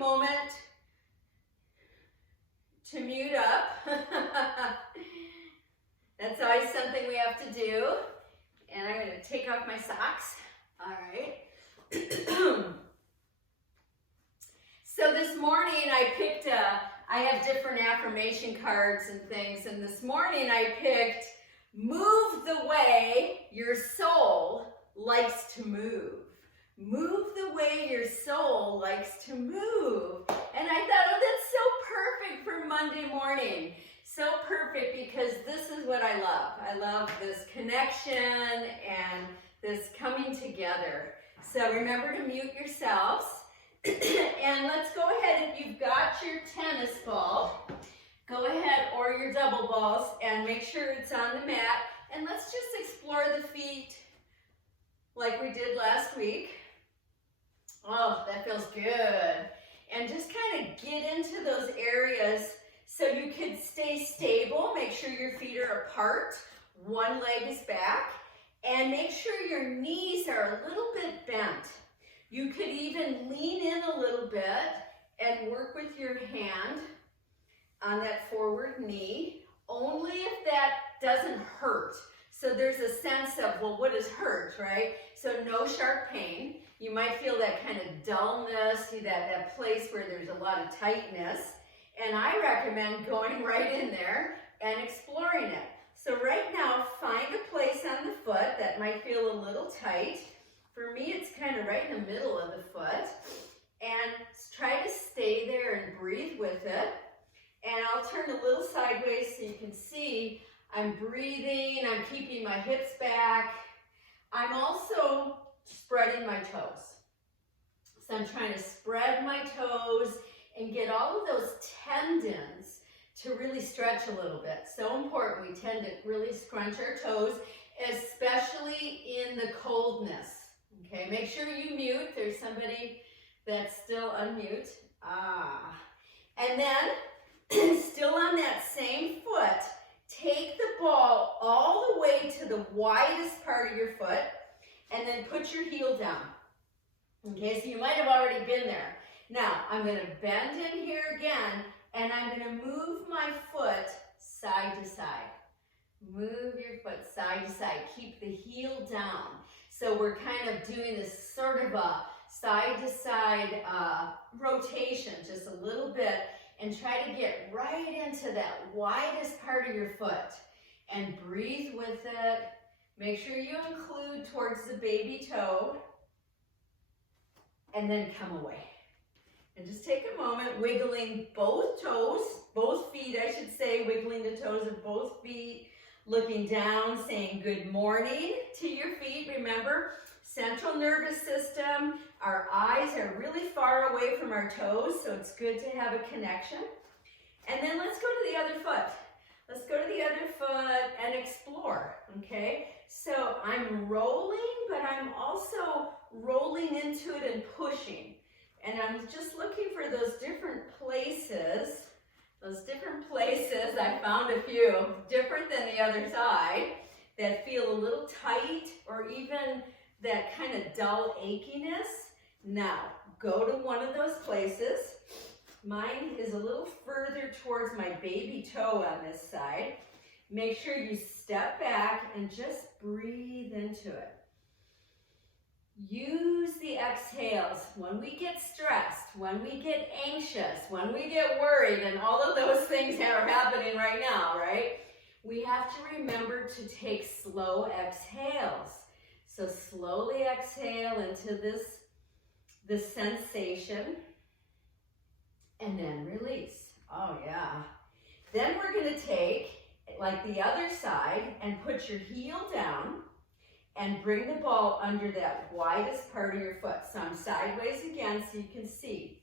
moment to mute up. That's always something we have to do. And I'm going to take off my socks. All right. So this morning I picked I have different affirmation cards and things, and this morning I picked move the way your soul likes to move. Move the way your soul likes to move. And I thought, oh, that's so perfect for Monday morning. So perfect, because this is what I love. I love this connection and this coming together. So remember to mute yourselves. And let's go ahead, if you've got your tennis ball, go ahead, or your double balls, and make sure it's on the mat. And let's just explore the feet like we did last week. Oh, that feels good. And just kind of get into those areas so you can stay stable. Make sure your feet are apart. One leg is back. And make sure your knees are a little bit bent. You could even lean in a little bit and work with your hand on that forward knee, only if that doesn't hurt. So there's a sense of, well, what does hurt, right? So no sharp pain. You might feel that kind of dullness, see that place where there's a lot of tightness. And I recommend going right in there and exploring it. So right now, find a place on the foot that might feel a little tight. For me, it's kind of right in the middle of the foot. And try to stay there and breathe with it. And I'll turn a little sideways so you can see I'm breathing, I'm keeping my hips back. I'm also spreading my toes. So I'm trying to spread my toes and get all of those tendons to really stretch a little bit. So important, we tend to really scrunch our toes, especially in the coldness. Okay, make sure you mute. There's somebody that's still unmute. And then, still on that same foot, take the ball all the way to the widest part of your foot, and then put your heel down. Okay, so you might have already been there. Now, I'm going to bend in here again, and I'm going to move my foot side to side. Move your foot side to side. Keep the heel down. So we're kind of doing this sort of a side-to-side rotation, just a little bit, and try to get right into that widest part of your foot. And breathe with it. Make sure you include towards the baby toe. And then come away. And just take a moment, wiggling both toes, both feet, I should say, wiggling the toes of both feet. Looking down, saying good morning to your feet. Remember, central nervous system, our eyes are really far away from our toes, so it's good to have a connection. And then let's go to the other foot. Let's go to the other foot and explore, okay? So I'm rolling, but I'm also rolling into it and pushing. And I'm just looking for those different places. I found a few different than the other side that feel a little tight or even that kind of dull achiness. Now, go to one of those places. Mine is a little further towards my baby toe on this side. Make sure you step back and just breathe into it. Use the exhales when we get stressed, when we get anxious, when we get worried, and all of those things are happening right now, right? We have to remember to take slow exhales. So slowly exhale into this sensation, and then release. Oh yeah. Then we're going to take, like the other side, and put your heel down, and bring the ball under that widest part of your foot. So I'm sideways again so you can see.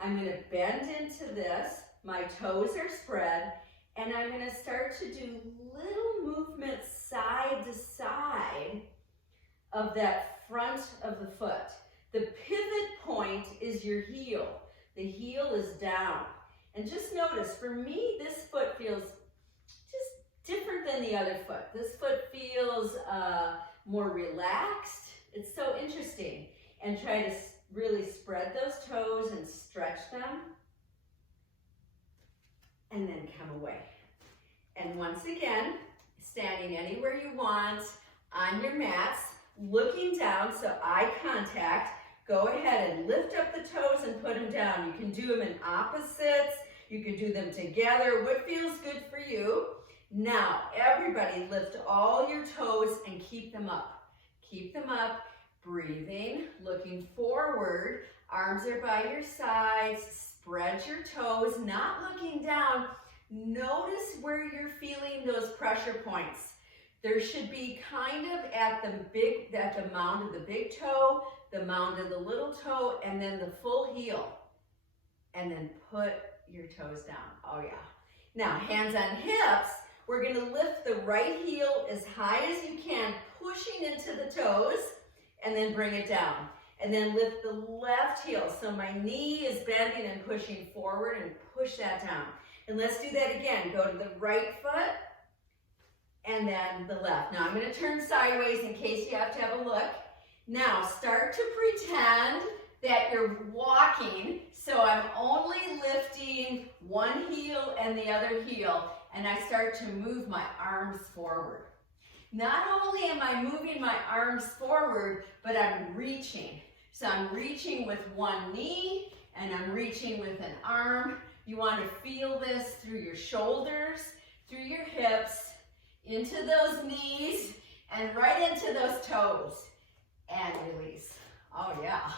I'm going to bend into this. My toes are spread. And I'm going to start to do little movements side to side of that front of the foot. The pivot point is your heel. The heel is down. And just notice, for me, this foot feels just different than the other foot. This foot feels more relaxed. It's so interesting. And try to really spread those toes and stretch stretch them, and then come away. And once again, standing anywhere you want on your mats, looking down, so eye contact. Go ahead and lift up the toes and put them down. You can do them in opposites. You can do them together. What feels good for you? Now, everybody lift all your toes and keep them up. Keep them up, breathing, looking forward. Arms are by your sides. Spread your toes, not looking down. Notice where you're feeling those pressure points. There should be kind of at the mound of the big toe, the mound of the little toe, and then the full heel. And then put your toes down. Oh yeah. Now, hands on hips. We're going to lift the right heel as high as you can, pushing into the toes, and then bring it down. And then lift the left heel. So my knee is bending and pushing forward, and push that down. And let's do that again. Go to the right foot, and then the left. Now I'm going to turn sideways in case you have to have a look. Now start to pretend that you're walking. So I'm only lifting one heel and the other heel, and I start to move my arms forward. Not only am I moving my arms forward, but I'm reaching. So I'm reaching with one knee, and I'm reaching with an arm. You want to feel this through your shoulders, through your hips, into those knees, and right into those toes. And release. Oh yeah.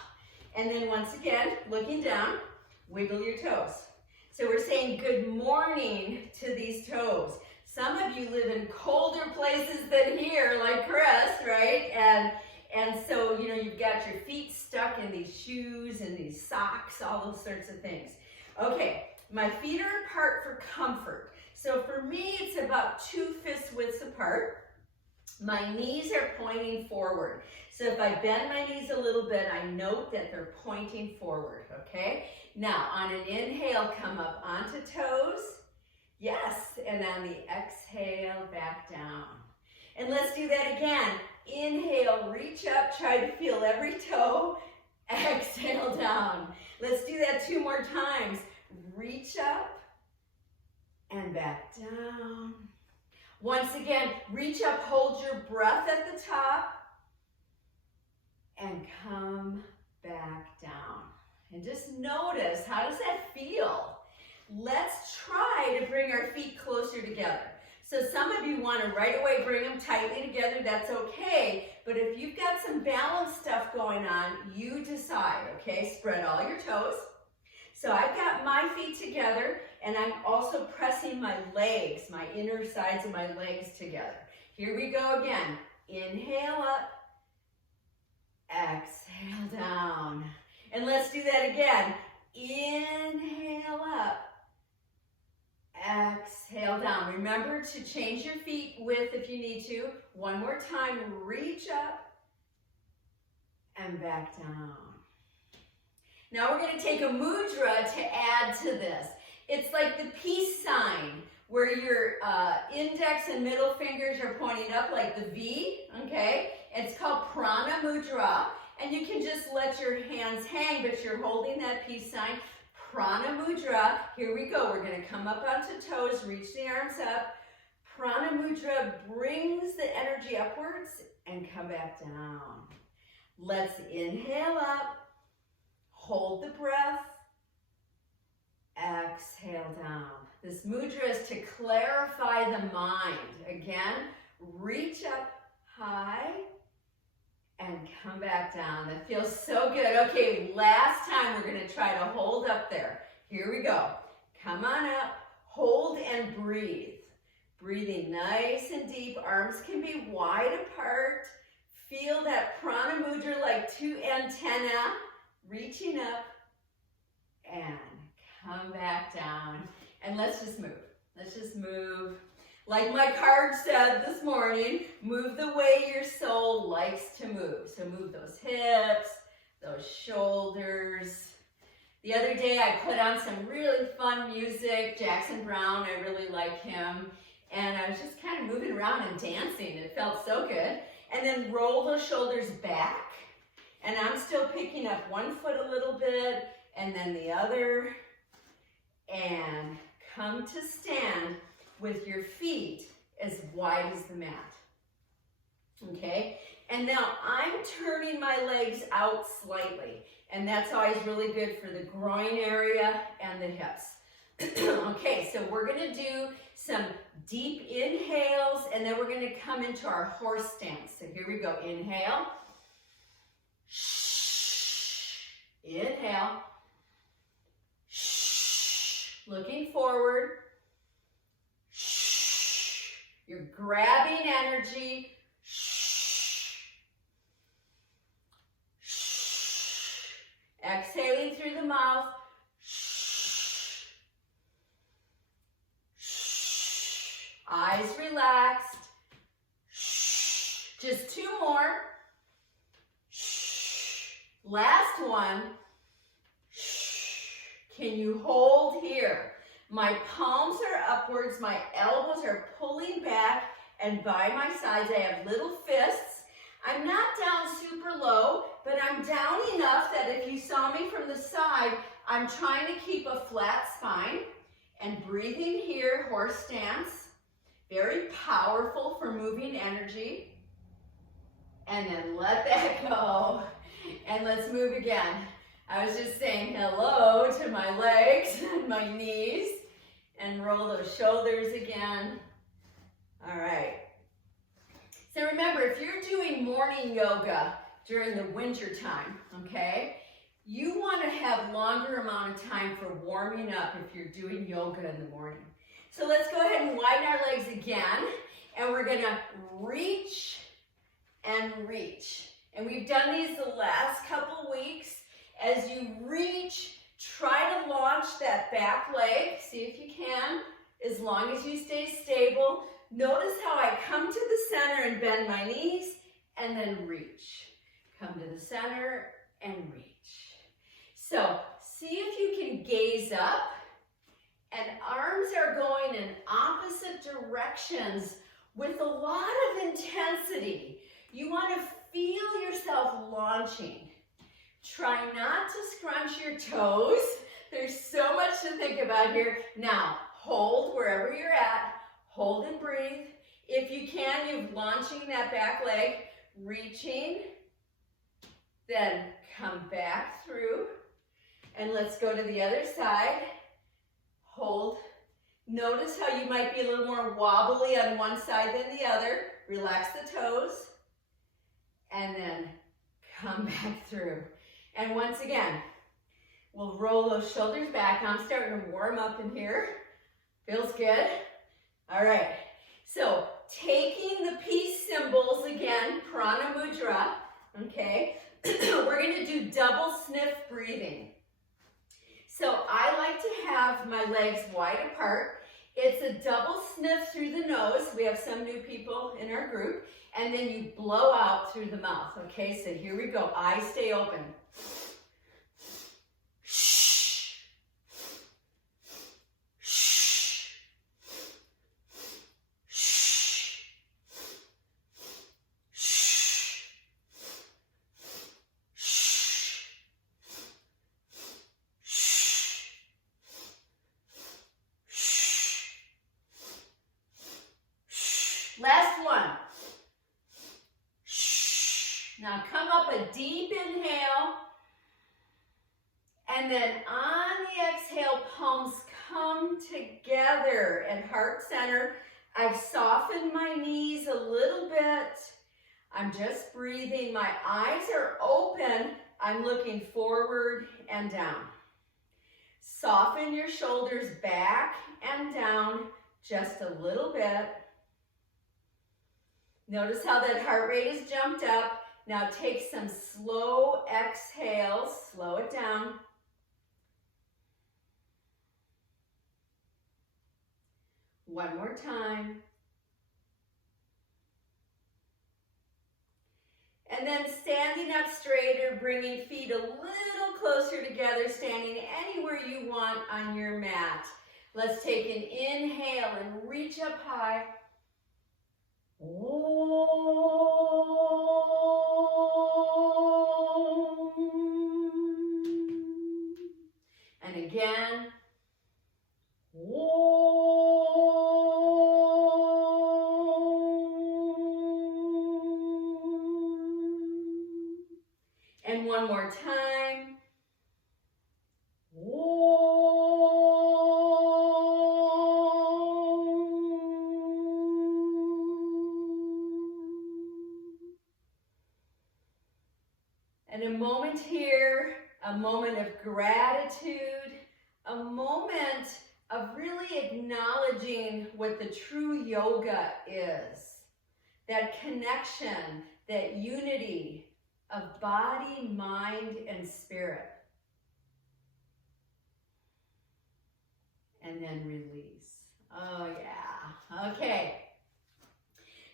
And then once again, looking down, wiggle your toes. So we're saying good morning to these toes. Some of you live in colder places than here, like Chris, right? And so, you know, you've got your feet stuck in these shoes and these socks, all those sorts of things. Okay, my feet are apart for comfort. So for me, it's about 2 fist widths apart. My knees are pointing forward. So if I bend my knees a little bit, I note that they're pointing forward, okay? Now, on an inhale, come up onto toes. Yes, and on the exhale, back down. And let's do that again. Inhale, reach up, try to feel every toe. Exhale, down. Let's do that 2 more times. Reach up and back down. Once again, reach up, hold your breath at the top, and come back down. And just notice, how does that feel? Let's try to bring our feet closer together. So some of you want to right away bring them tightly together, that's okay. But if you've got some balance stuff going on, you decide, okay? Spread all your toes. So I've got my feet together, and I'm also pressing my legs, my inner sides of my legs together. Here we go again. Inhale up, exhale down. And let's do that again. Inhale up, exhale down. Remember to change your feet width if you need to. One more time, reach up and back down. Now we're going to take a mudra to add to this. It's like the peace sign where your index and middle fingers are pointing up like the V, okay? It's called Prana Mudra, and you can just let your hands hang, but you're holding that peace sign. Prana Mudra, here we go. We're going to come up onto toes, reach the arms up. Prana Mudra brings the energy upwards and come back down. Let's inhale up. Hold the breath, exhale down. This mudra is to clarify the mind. Again, reach up high and come back down. That feels so good. Okay, last time we're going to try to hold up there. Here we go. Come on up, hold and breathe. Breathing nice and deep. Arms can be wide apart. Feel that Prana Mudra like 2 antennae. Reaching up and come back down. And let's just move. Let's just move. Like my card said this morning, move the way your soul likes to move. So move those hips, those shoulders. The other day I put on some really fun music. Jackson Brown, I really like him. And I was just kind of moving around and dancing. It felt so good. And then roll those shoulders back. And I'm still picking up one foot a little bit and then the other, and come to stand with your feet as wide as the mat. Okay, and now I'm turning my legs out slightly, and that's always really good for the groin area and the hips. Okay, so we're gonna do some deep inhales, and then we're gonna come into our horse stance. So here we go, inhale. Inhale. Looking forward. You're grabbing energy. Exhaling through the mouth. Eyes relaxed. Just two more. Last one. Can you hold here? My palms are upwards, my elbows are pulling back, and by my sides I have little fists. I'm not down super low, but I'm down enough that if you saw me from the side, I'm trying to keep a flat spine. And breathing here, horse stance. Very powerful for moving energy. And then let that go. And let's move again. I was just saying hello to my legs and my knees, and roll those shoulders again. All right. So remember, if you're doing morning yoga during the winter time, okay, you want to have longer amount of time for warming up if you're doing yoga in the morning. So let's go ahead and widen our legs again, and we're going to reach and reach. And we've done these the last couple weeks. As you reach, try to launch that back leg. See if you can, as long as you stay stable. Notice how I come to the center and bend my knees, and then reach. Come to the center and reach. So see if you can gaze up, and arms are going in opposite directions with a lot of intensity. You want to feel yourself launching. Try not to scrunch your toes. There's so much to think about here. Now, hold wherever you're at. Hold and breathe. If you can, you're launching that back leg, reaching, then come back through. And let's go to the other side. Hold. Notice how you might be a little more wobbly on one side than the other. Relax the toes. And then come back through. And once again, we'll roll those shoulders back. I'm starting to warm up in here. Feels good. All right. So taking the peace symbols again, Prana Mudra, okay? We're going to do double sniff breathing. So I like to have my legs wide apart. It's a double sniff through the nose. We have some new people in our group. And then you blow out through the mouth. Okay, so here we go. Eyes stay open. Last one. Now come up a deep inhale, and then on the exhale, palms come together at heart center. I've softened my knees a little bit. I'm just breathing. My eyes are open. I'm looking forward and down. Soften your shoulders back and down just a little bit. Notice how that heart rate has jumped up. Now take some slow exhales, slow it down. One more time. And then standing up straighter, bringing feet a little closer together, standing anywhere you want on your mat. Let's take an inhale and reach up high. And again. And one more time. And a moment here, a moment of gratitude, a moment of really acknowledging what the true yoga is. That connection, that unity of body, mind, and spirit. And then release. Oh yeah, okay.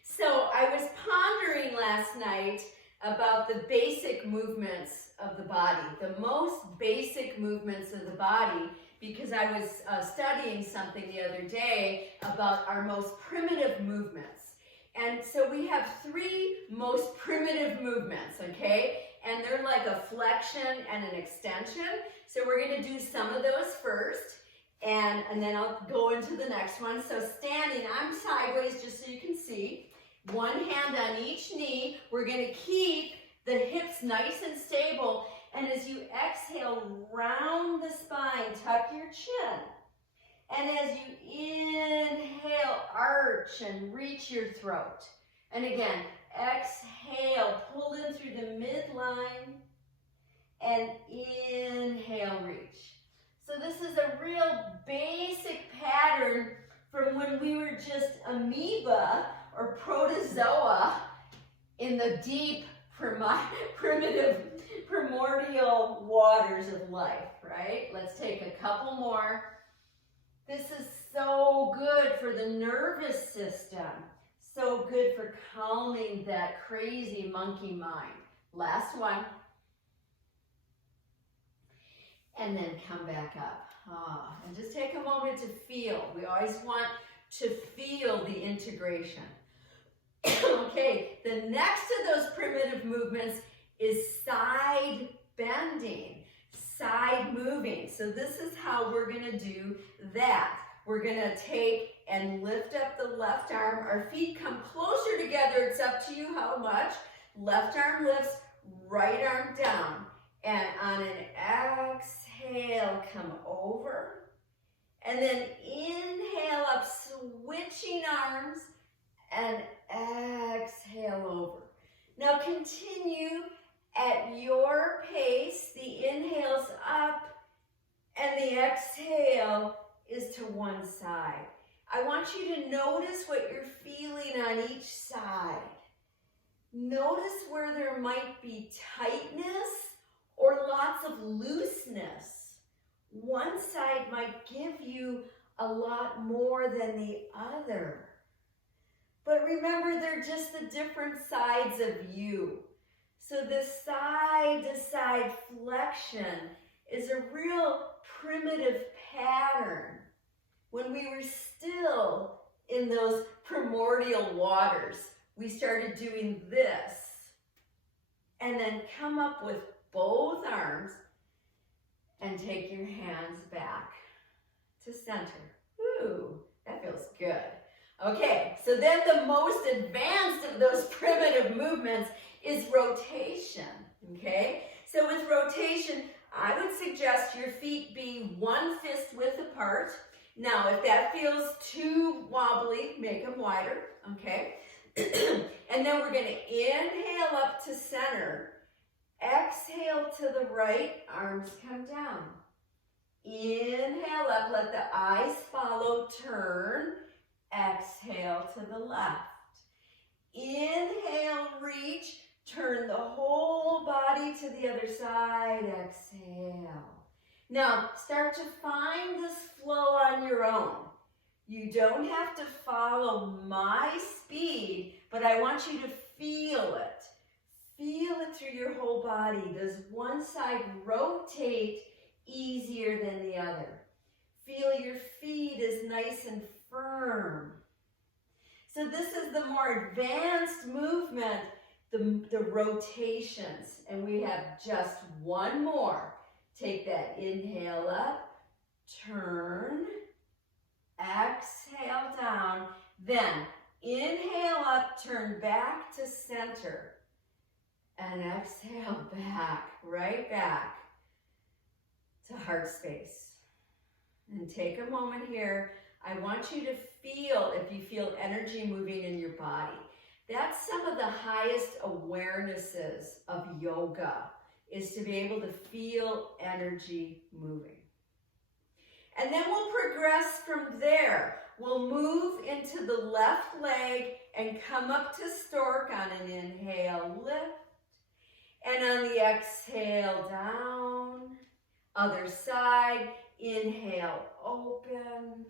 So I was pondering last night about the basic movements of the body, the most basic movements of the body, because I was studying something the other day about our most primitive movements. And so we have three most primitive movements, okay? And they're like a flexion and an extension. So we're gonna do some of those first, and then I'll go into the next one. So standing, I'm sideways just so you can see. One hand on each knee. We're gonna keep the hips nice and stable. And as you exhale, round the spine, tuck your chin. And as you inhale, arch and reach your throat. And again, exhale, pull in through the midline. And inhale, reach. So this is a real basic pattern from when we were just amoeba or protozoa in the deep, primitive, primordial waters of life, right? Let's take a couple more. This is so good for the nervous system. So good for calming that crazy monkey mind. Last one. And then come back up. And just take a moment to feel. We always want to feel the integration. Okay, the next of those primitive movements is side bending, side moving. So this is how we're gonna do that. We're gonna take and lift up the left arm. Our feet come closer together. It's up to you how much. Left arm lifts, right arm down. And on an exhale, come over. And then inhale up, switching arms, and exhale over. Now continue at your pace. The inhale's up, and the exhale is to one side. I want you to notice what you're feeling on each side. Notice where there might be tightness or lots of looseness. One side might give you a lot more than the other. But remember, they're just the different sides of you. So this side-to-side flexion is a real primitive pattern. When we were still in those primordial waters, we started doing this. And then come up with both arms and take your hands back to center. Ooh, that feels good. Okay, so then the most advanced of those primitive movements is rotation, okay? So with rotation, I would suggest your feet be one fist width apart. Now, if that feels too wobbly, make them wider, okay? And then we're gonna inhale up to center. Exhale to the right, arms come down. Inhale up, let the eyes follow, turn. Exhale to the left. Inhale, reach, turn the whole body to the other side, exhale. Now, start to find this flow on your own. You don't have to follow my speed, but I want you to feel it. Feel it through your whole body. Does one side rotate easier than the other? Feel your feet is nice and firm. So this is the more advanced movement, the rotations. And we have just one more. Take that inhale up, turn, exhale down, then inhale up, turn back to center, and exhale back, right back to heart space. And take a moment here. I want you to feel, if you feel energy moving in your body. That's some of the highest awarenesses of yoga, is to be able to feel energy moving. And then we'll progress from there. We'll move into the left leg and come up to stork on an inhale, lift. And on the exhale, down. Other side, inhale, open.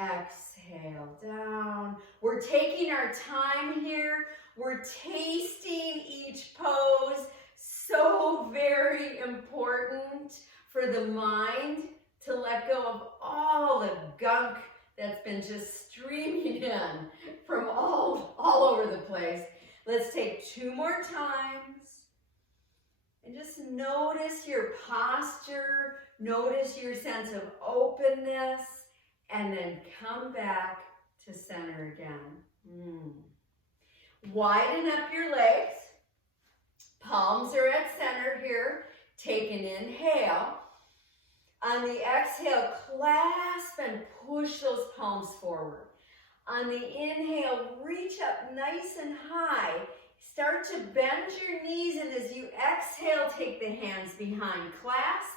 Exhale, down. We're taking our time here. We're tasting each pose. So very important for the mind to let go of all the gunk that's been just streaming in from all over the place. Let's take 2 more times. And just notice your posture. Notice your sense of openness. And then come back to center again. Widen up your legs. Palms are at center here. Take an inhale. On the exhale, clasp and push those palms forward. On the inhale, reach up nice and high. Start to bend your knees, and as you exhale, take the hands behind. Clasp.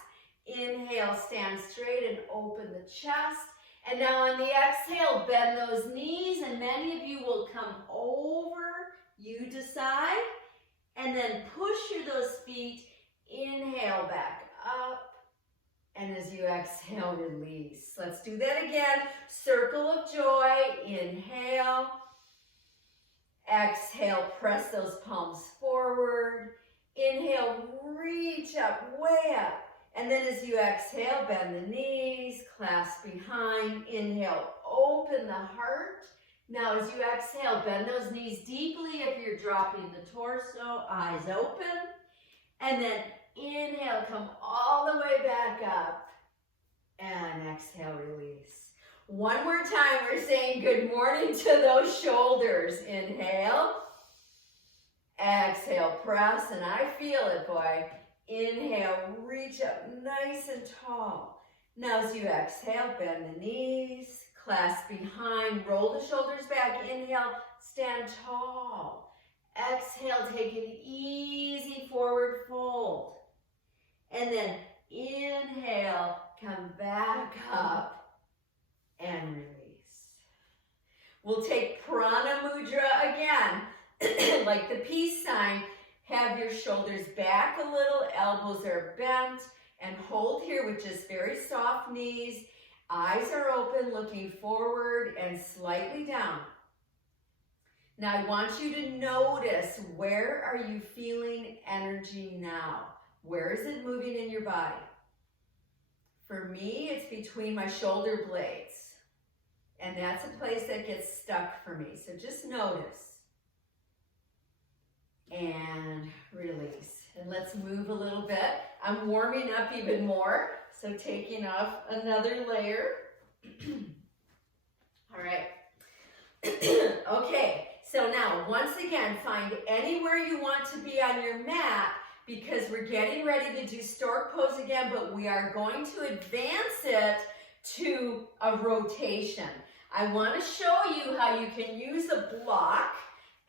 Inhale, stand straight and open the chest. And now on the exhale, bend those knees, and many of you will come over. You decide. And then push through those feet. Inhale back up. And as you exhale, release. Let's do that again. Circle of joy. Inhale. Exhale, press those palms forward. Inhale, reach up, way up. And then as you exhale, bend the knees, clasp behind. Inhale, open the heart. Now as you exhale, bend those knees deeply if you're dropping the torso, eyes open. And then inhale, come all the way back up. And exhale, release. One more time, we're saying good morning to those shoulders. Inhale. Exhale, press, and I feel it, boy. Inhale, reach up nice and tall. Now as you exhale, bend the knees, clasp behind, roll the shoulders back. Inhale, stand tall. Exhale, take an easy forward fold. And then inhale, come back up and release. We'll take Prana Mudra again, like the peace sign. Have your shoulders back a little, elbows are bent, and hold here with just very soft knees. Eyes are open, looking forward and slightly down. Now I want you to notice, where are you feeling energy now? Where is it moving in your body? For me, it's between my shoulder blades. And that's a place that gets stuck for me. So just notice. And release. And let's move a little bit. I'm warming up even more. So taking off another layer. All right. Okay. So now, once again, find anywhere you want to be on your mat, because we're getting ready to do stork pose again, but we are going to advance it to a rotation. I want to show you how you can use a block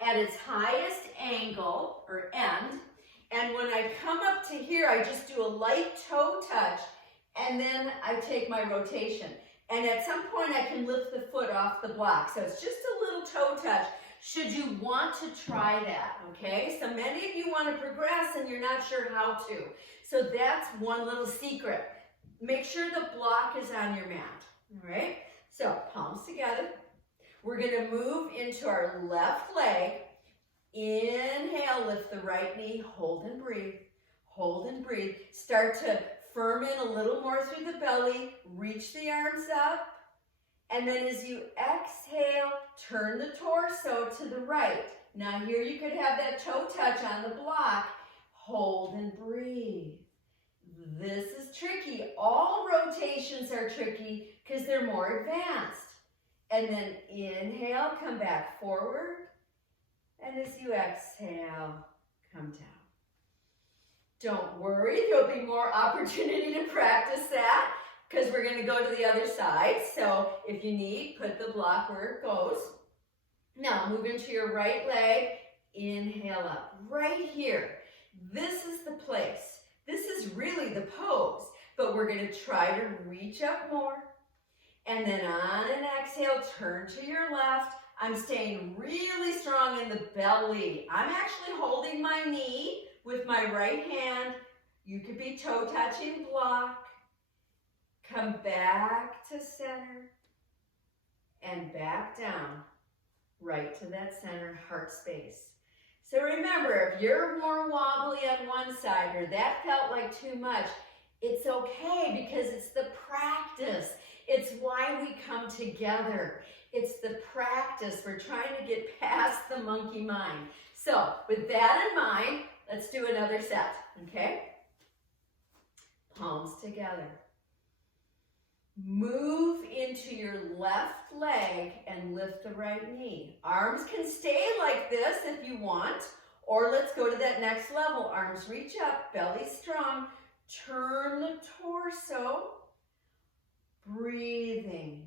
at its highest angle or end. And when I come up to here, I just do a light toe touch, and then I take my rotation. And at some point, I can lift the foot off the block. So it's just a little toe touch. Should you want to try that, okay? So many of you want to progress and you're not sure how to. So that's one little secret. Make sure the block is on your mat, all right? So palms together. We're going to move into our left leg. Inhale, lift the right knee, hold and breathe. Hold and breathe. Start to firm in a little more through the belly. Reach the arms up. And then as you exhale, turn the torso to the right. Now here you could have that toe touch on the block. Hold and breathe. This is tricky. All rotations are tricky because they're more advanced. And then inhale, come back forward. And as you exhale, come down. Don't worry, there'll be more opportunity to practice that because we're going to go to the other side. So if you need, put the block where it goes. Now move into your right leg. Inhale up. Right here. This is the place. This is really the pose, but we're going to try to reach up more. And then on an exhale, turn to your left. I'm staying really strong in the belly. I'm actually holding my knee with my right hand. You could be toe touching block. Come back to center and back down, right to that center heart space. So remember, if you're more wobbly on one side or that felt like too much, it's okay because it's the practice. It's why we come together. It's the practice. We're trying to get past the monkey mind. So with that in mind, let's do another set, okay? Palms together. Move into your left leg and lift the right knee. Arms can stay like this if you want, or let's go to that next level. Arms reach up, belly strong. Turn the torso. Breathing,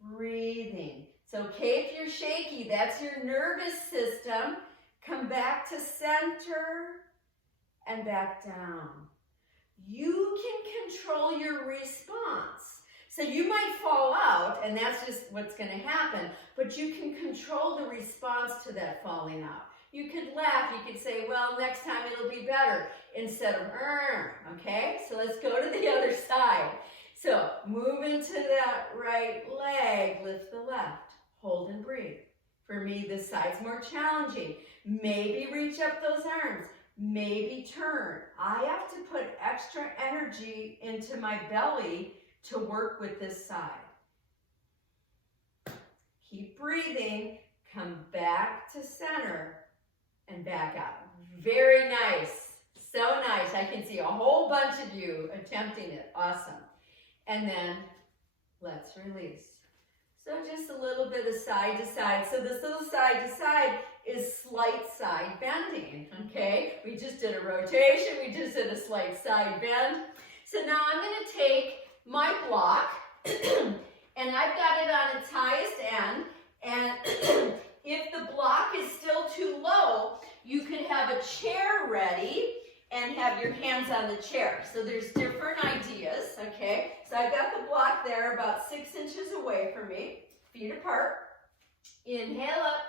breathing. It's okay if you're shaky. That's your nervous system. Come back to center and back down. You can control your response. So you might fall out, and that's just what's going to happen, but you can control the response to that falling out. You could laugh. You could say, well, next time it'll be better, instead of, okay? So let's go to the other side. So move into that right leg, lift the left, hold and breathe. For me, this side's more challenging. Maybe reach up those arms, maybe turn. I have to put extra energy into my belly to work with this side. Keep breathing, come back to center and back up. Very nice, so nice. I can see a whole bunch of you attempting it, awesome. And then let's release. So just a little bit of side to side. So this little side to side is slight side bending, okay? We just did a rotation, we just did a slight side bend. So now I'm gonna take my block, and I've got it on its highest end, and if the block is still too low, you could have a chair ready and have your hands on the chair. So there's different ideas, okay? So I've got the block there about 6 inches away from me, feet apart. Inhale up.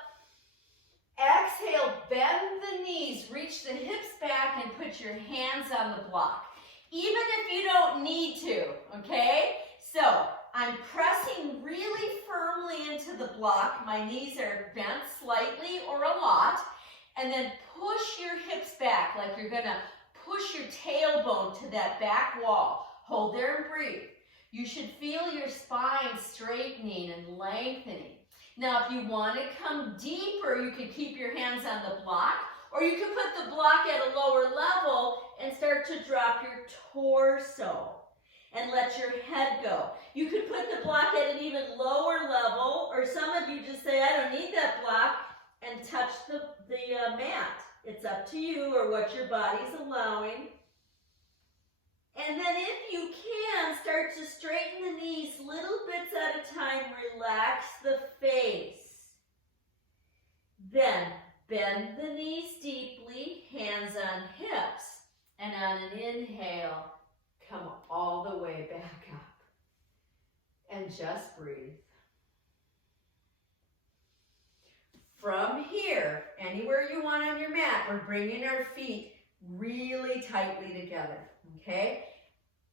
Exhale, bend the knees, reach the hips back and put your hands on the block. Even if you don't need to, okay? So I'm pressing really firmly into the block. My knees are bent slightly or a lot. And then push your hips back like you're gonna push your tailbone to that back wall. Hold there and breathe. You should feel your spine straightening and lengthening. Now, if you want to come deeper, you can keep your hands on the block, or you can put the block at a lower level and start to drop your torso and let your head go. You could put the block at an even lower level, or some of you just say, I don't need that block, and touch the mat. It's up to you or what your body's allowing. And then if you can, start to straighten the knees little bits at a time. Relax the face. Then bend the knees deeply, hands on hips. And on an inhale, come all the way back up. And just breathe. From here, anywhere you want on your mat, we're bringing our feet really tightly together, okay?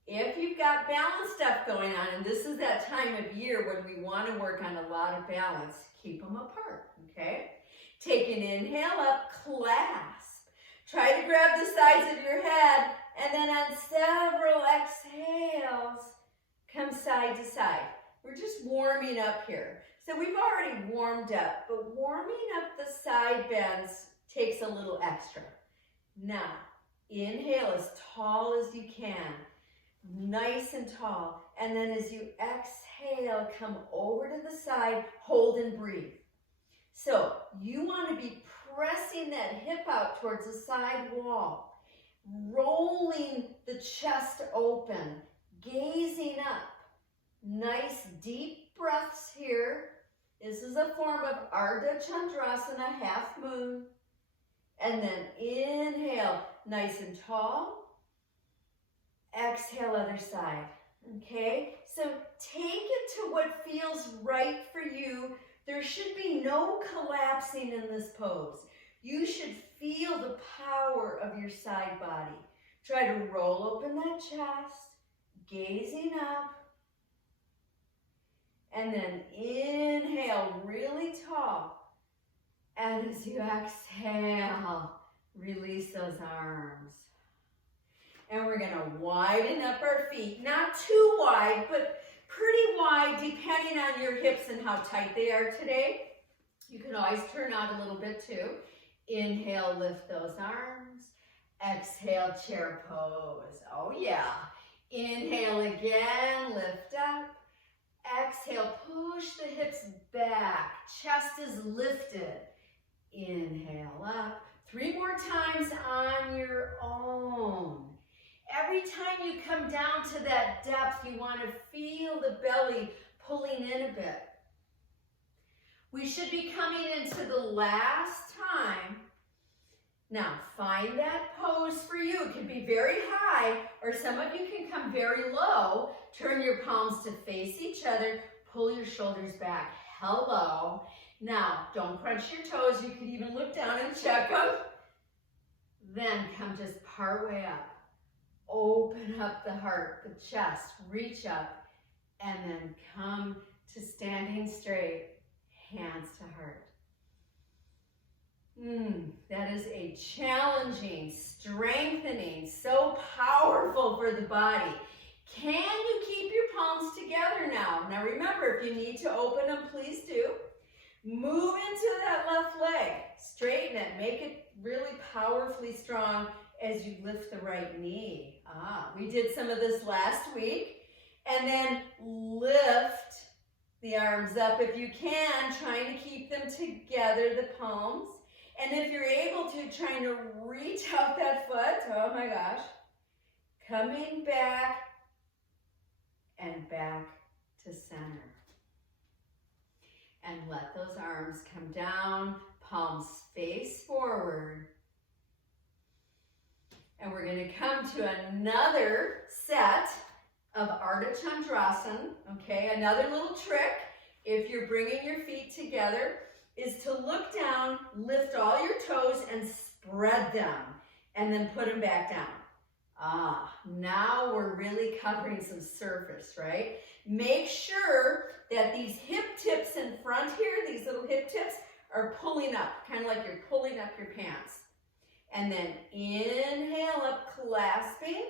If you've got balance stuff going on, and this is that time of year when we want to work on a lot of balance, keep them apart, okay? Take an inhale up, clasp. Try to grab the sides of your head, and then on several exhales, come side to side. We're just warming up here. So we've already warmed up, but warming up the side bends takes a little extra. Now, Inhale as tall as you can. Nice and tall. And then as you exhale, come over to the side, hold and breathe. So you want to be pressing that hip out towards the side wall, rolling the chest open, gazing up. Nice deep breaths here. This is a form of Ardha Chandrasana, half moon. And then inhale, nice and tall. Exhale, other side. Okay? So take it to what feels right for you. There should be no collapsing in this pose. You should feel the power of your side body. Try to roll open that chest, gazing up. And then inhale, really tall. And as you exhale, release those arms. And we're gonna widen up our feet. Not too wide, but pretty wide depending on your hips and how tight they are today. You can always turn out a little bit too. Inhale, lift those arms. Exhale, chair pose. Oh yeah. Inhale again, lift up. Exhale, push the hips back. Chest is lifted. Inhale up. 3 more times on your own. Every time you come down to that depth, you want to feel the belly pulling in a bit. We should be coming into the last time. Now, find that pose for you. It can be very high, or some of you can come very low. Turn your palms to face each other. Pull your shoulders back. Hello. Now, don't crunch your toes. You can even look down and check them. Then come just part way up. Open up the heart, the chest, reach up, and then come to standing straight, hands to heart. That is a challenging, strengthening, so powerful for the body. Can you keep your palms together now? Now remember, if you need to open them, please do. Move into that left leg. Straighten it. Make it really powerfully strong as you lift the right knee. We did some of this last week. And then lift the arms up if you can, trying to keep them together, the palms. And if you're able to, trying to reach out that foot. Oh my gosh. Coming back and back to center. And let those arms come down, palms face forward. And we're going to come to another set of Ardha Chandrasana. Okay, another little trick, if you're bringing your feet together, is to look down, lift all your toes, and spread them, and then put them back down. Now we're really covering some surface, right? Make sure that these hip tips in front here, these little hip tips, are pulling up, kind of like you're pulling up your pants. And then inhale up, clasping,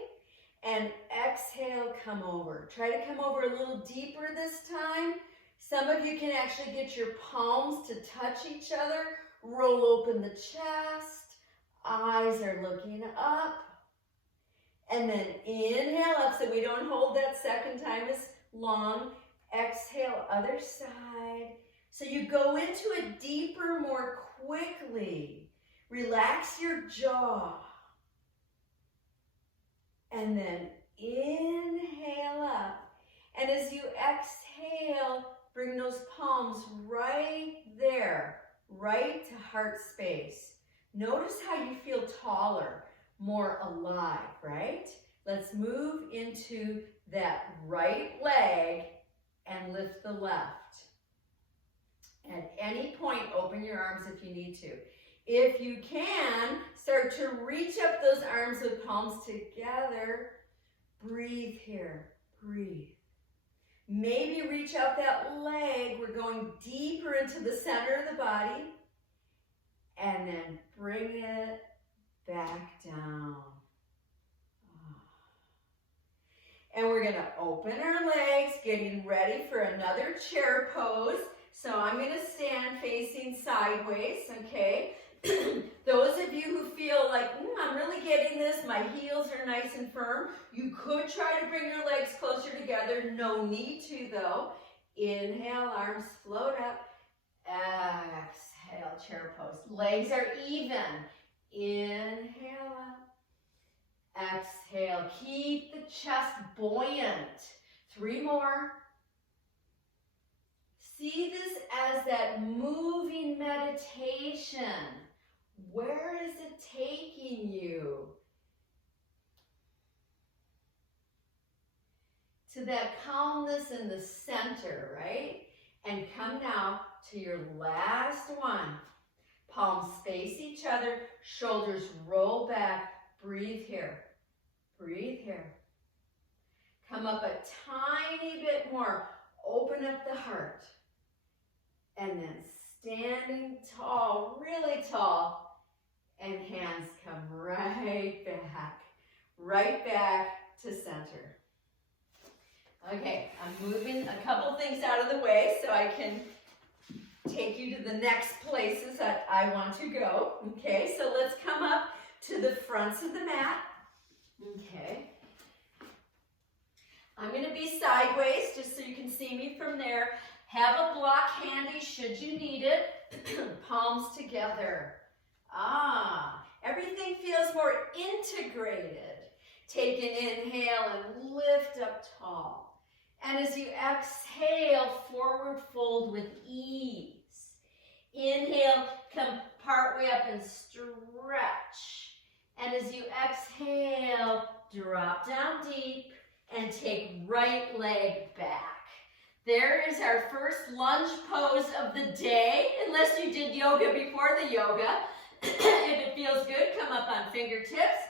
and exhale, come over. Try to come over a little deeper this time. Some of you can actually get your palms to touch each other. Roll open the chest. Eyes are looking up. And then inhale up so we don't hold that second time as long. Exhale, other side. So you go into it deeper more quickly. Relax your jaw. And then inhale up. And as you exhale, bring those palms right there, right to heart space. Notice how you feel taller, more alive, right? Let's move into that right leg and lift the left. At any point, open your arms if you need to. If you can, start to reach up those arms with palms together. Breathe here, breathe. Maybe reach out that leg. We're going deeper into the center of the body. And then bring it back down. And we're going to open our legs, getting ready for another chair pose. So I'm going to stand facing sideways, okay? Those of you who feel like, I'm really getting this, my heels are nice and firm, you could try to bring your legs closer together. No need to though. Inhale, arms float up. Exhale, chair pose. Legs are even. Inhale up. Exhale. Keep the chest buoyant. 3 more. See this as that moving meditation. Where is it taking you? To that calmness in the center, right? And come now to your last one. Palms face each other, shoulders roll back. Breathe here. Breathe here. Come up a tiny bit more. Open up the heart. And then standing tall, really tall, and hands come right back to center. Okay, I'm moving a couple things out of the way so I can take you to the next places that I want to go. Okay, so let's come up to the fronts of the mat. Okay. I'm going to be sideways just so you can see me from there. Have a block handy should you need it. Palms together. Everything feels more integrated. Take an inhale and lift up tall. And as you exhale, forward fold with ease. Inhale, come partway up and stretch. And as you exhale, drop down deep and take right leg back. There is our first lunge pose of the day, unless you did yoga before the yoga. If it feels good, come up on fingertips.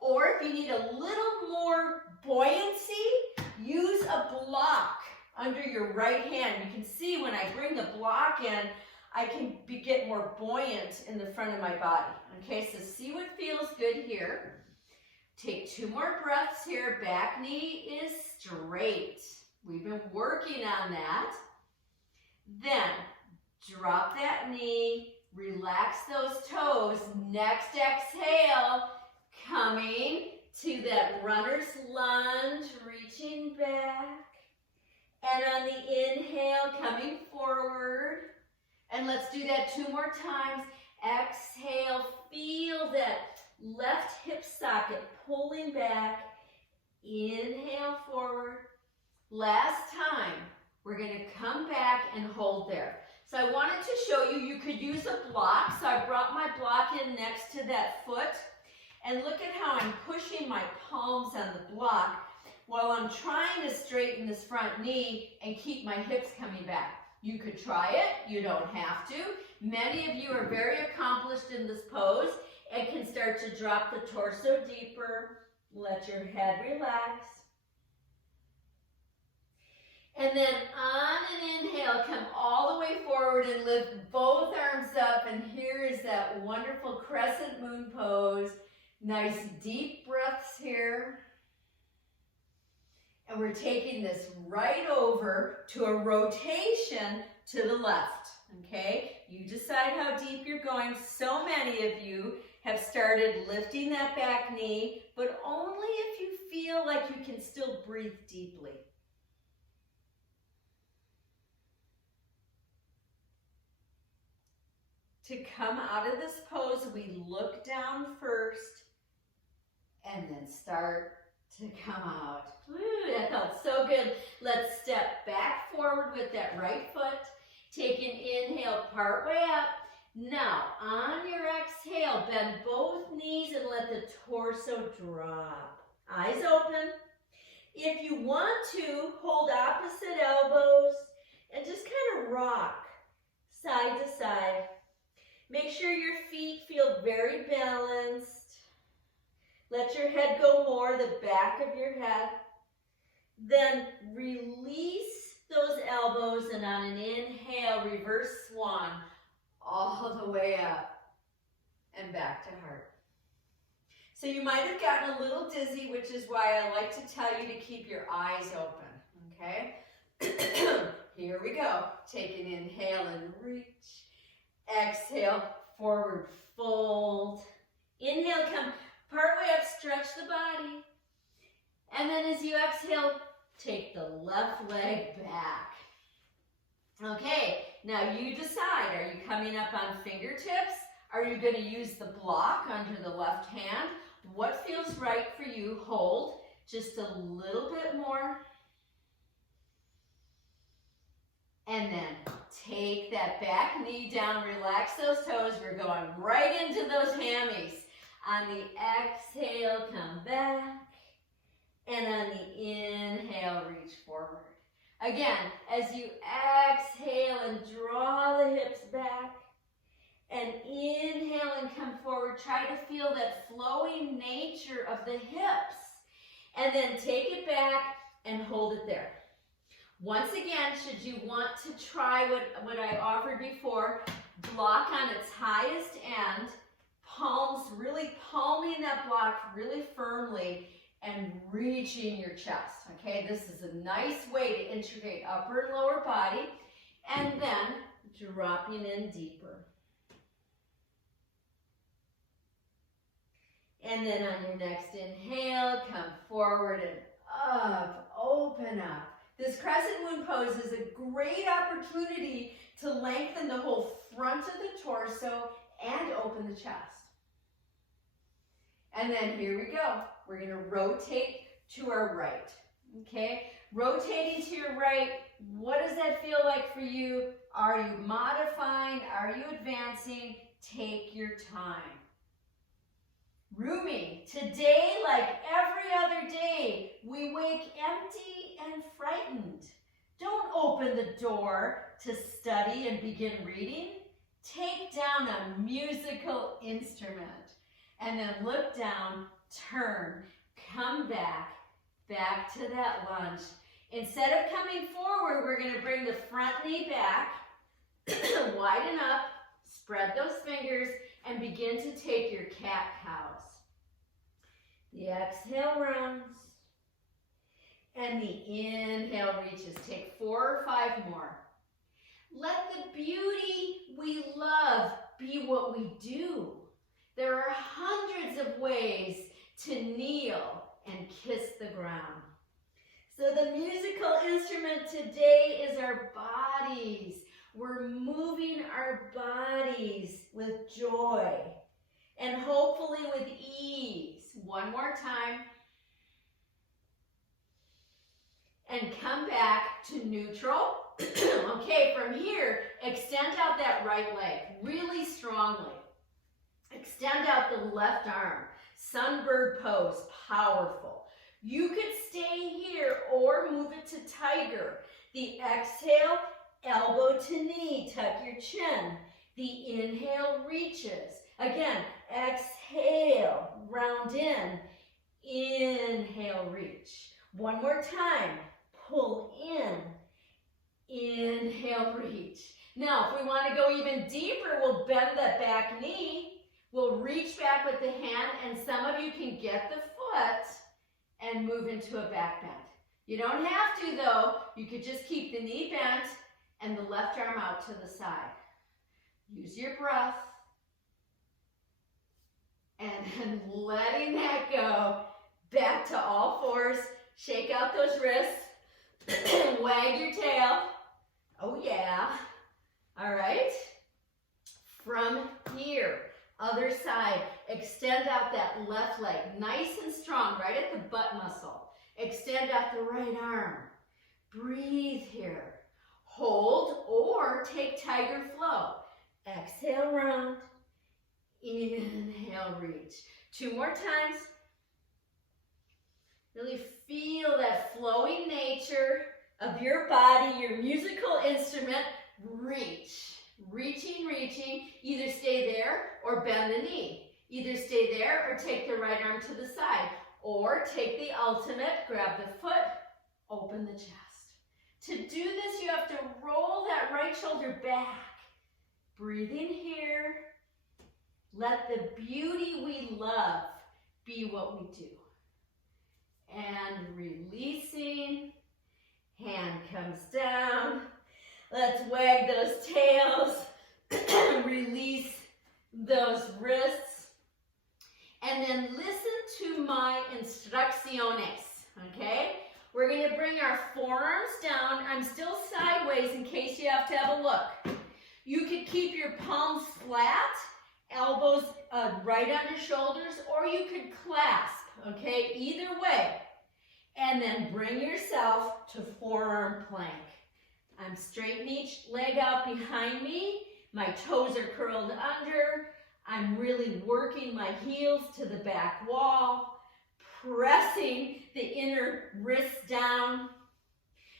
Or if you need a little more buoyancy, use a block under your right hand. You can see when I bring the block in, I can get more buoyant in the front of my body. Okay, so see what feels good here. Take 2 more breaths here. Back knee is straight. We've been working on that. Then drop that knee, relax those toes. Next exhale, coming to that runner's lunge, reaching back. And on the inhale, coming forward. And let's do that 2 more times. Exhale, feel that left hip socket pulling back. Inhale forward. Last time, we're going to come back and hold there. So I wanted to show you, you could use a block. So I brought my block in next to that foot. And look at how I'm pushing my palms on the block while I'm trying to straighten this front knee and keep my hips coming back. You could try it. You don't have to. Many of you are very accomplished in this pose and can start to drop the torso deeper. Let your head relax. And then on an inhale, come all the way forward and lift both arms up. And here is that wonderful crescent moon pose. Nice deep breaths here. And we're taking this right over to a rotation to the left. Okay? You decide how deep you're going. So many of you have started lifting that back knee, but only if you feel like you can still breathe deeply. To come out of this pose, we look down first and then start to come out. Woo, that felt so good. Let's step back forward with that right foot. Take an inhale, part way up. Now, on your exhale, bend both knees and let the torso drop. Eyes open. If you want to, hold opposite elbows and just kind of rock side to side. Make sure your feet feel very balanced. Let your head go more, the back of your head. Then release those elbows and on an inhale, reverse swan all the way up and back to heart. So you might have gotten a little dizzy, which is why I like to tell you to keep your eyes open, okay? Here we go. Take an inhale and reach. Exhale, forward fold. Inhale, come partway up, stretch the body. And then as you exhale, take the left leg back. Okay, now you decide, are you coming up on fingertips? Are you going to use the block under the left hand? What feels right for you? Hold just a little bit more. And then take that back knee down, relax those toes. We're going right into those hammies. On the exhale, come back. And on the inhale, reach forward. Again, as you exhale and draw the hips back. And inhale and come forward. Try to feel that flowing nature of the hips. And then take it back and hold it there. Once again, should you want to try what I offered before, block on its highest end, palms, really palming that block really firmly and reaching your chest, okay? This is a nice way to integrate upper and lower body, and then dropping in deeper. And then on your next inhale, come forward and up, open up. This crescent moon pose is a great opportunity to lengthen the whole front of the torso and open the chest. And then here we go. We're going to rotate to our right, okay? Rotating to your right, what does that feel like for you? Are you modifying? Are you advancing? Take your time. Rumi, today, like every other day, we wake empty and frightened. Don't open the door to study and begin reading. Take down a musical instrument and then look down, turn, come back to that lunge. Instead of coming forward, we're going to bring the front knee back, widen up, spread those fingers, and begin to take your cat-cows. The exhale rounds, and the inhale reaches. Take 4 or 5 more. Let the beauty we love be what we do. There are hundreds of ways to kneel and kiss the ground. So the musical instrument today is our bodies. We're moving our bodies with joy and hopefully with ease. One more time. And come back to neutral. Okay, from here, extend out that right leg really strongly. Extend out the left arm. Sunbird pose, powerful. You could stay here or move it to tiger. The exhale, elbow to knee, tuck your chin. The inhale reaches. Again, exhale, round in. Inhale, reach. One more time, pull in. Inhale, reach. Now, if we want to go even deeper, we'll bend that back knee. We'll reach back with the hand, and some of you can get the foot and move into a back bend. You don't have to, though. You could just keep the knee bent and the left arm out to the side. Use your breath. And then letting that go. Back to all fours. Shake out those wrists. Wag your tail. Oh, yeah. All right. From here, other side, extend out that left leg. Nice and strong, right at the butt muscle. Extend out the right arm. Breathe here. Hold or take tiger flow. Exhale, round. Inhale, reach. 2 more times. Really feel that flowing nature of your body, your musical instrument. Reach. Reaching, reaching. Either stay there or bend the knee. Either stay there or take the right arm to the side. Or take the ultimate, grab the foot, open the chest. To do this, you have to roll that right shoulder back. Breathe in here. Let the beauty we love be what we do. And releasing. Hand comes down. Let's wag those tails. Release our forearms down. I'm still sideways in case you have to have a look. You could keep your palms flat, elbows right under shoulders, or you could clasp, okay? Either way. And then bring yourself to forearm plank. I'm straightening each leg out behind me. My toes are curled under. I'm really working my heels to the back wall, pressing the inner wrists down.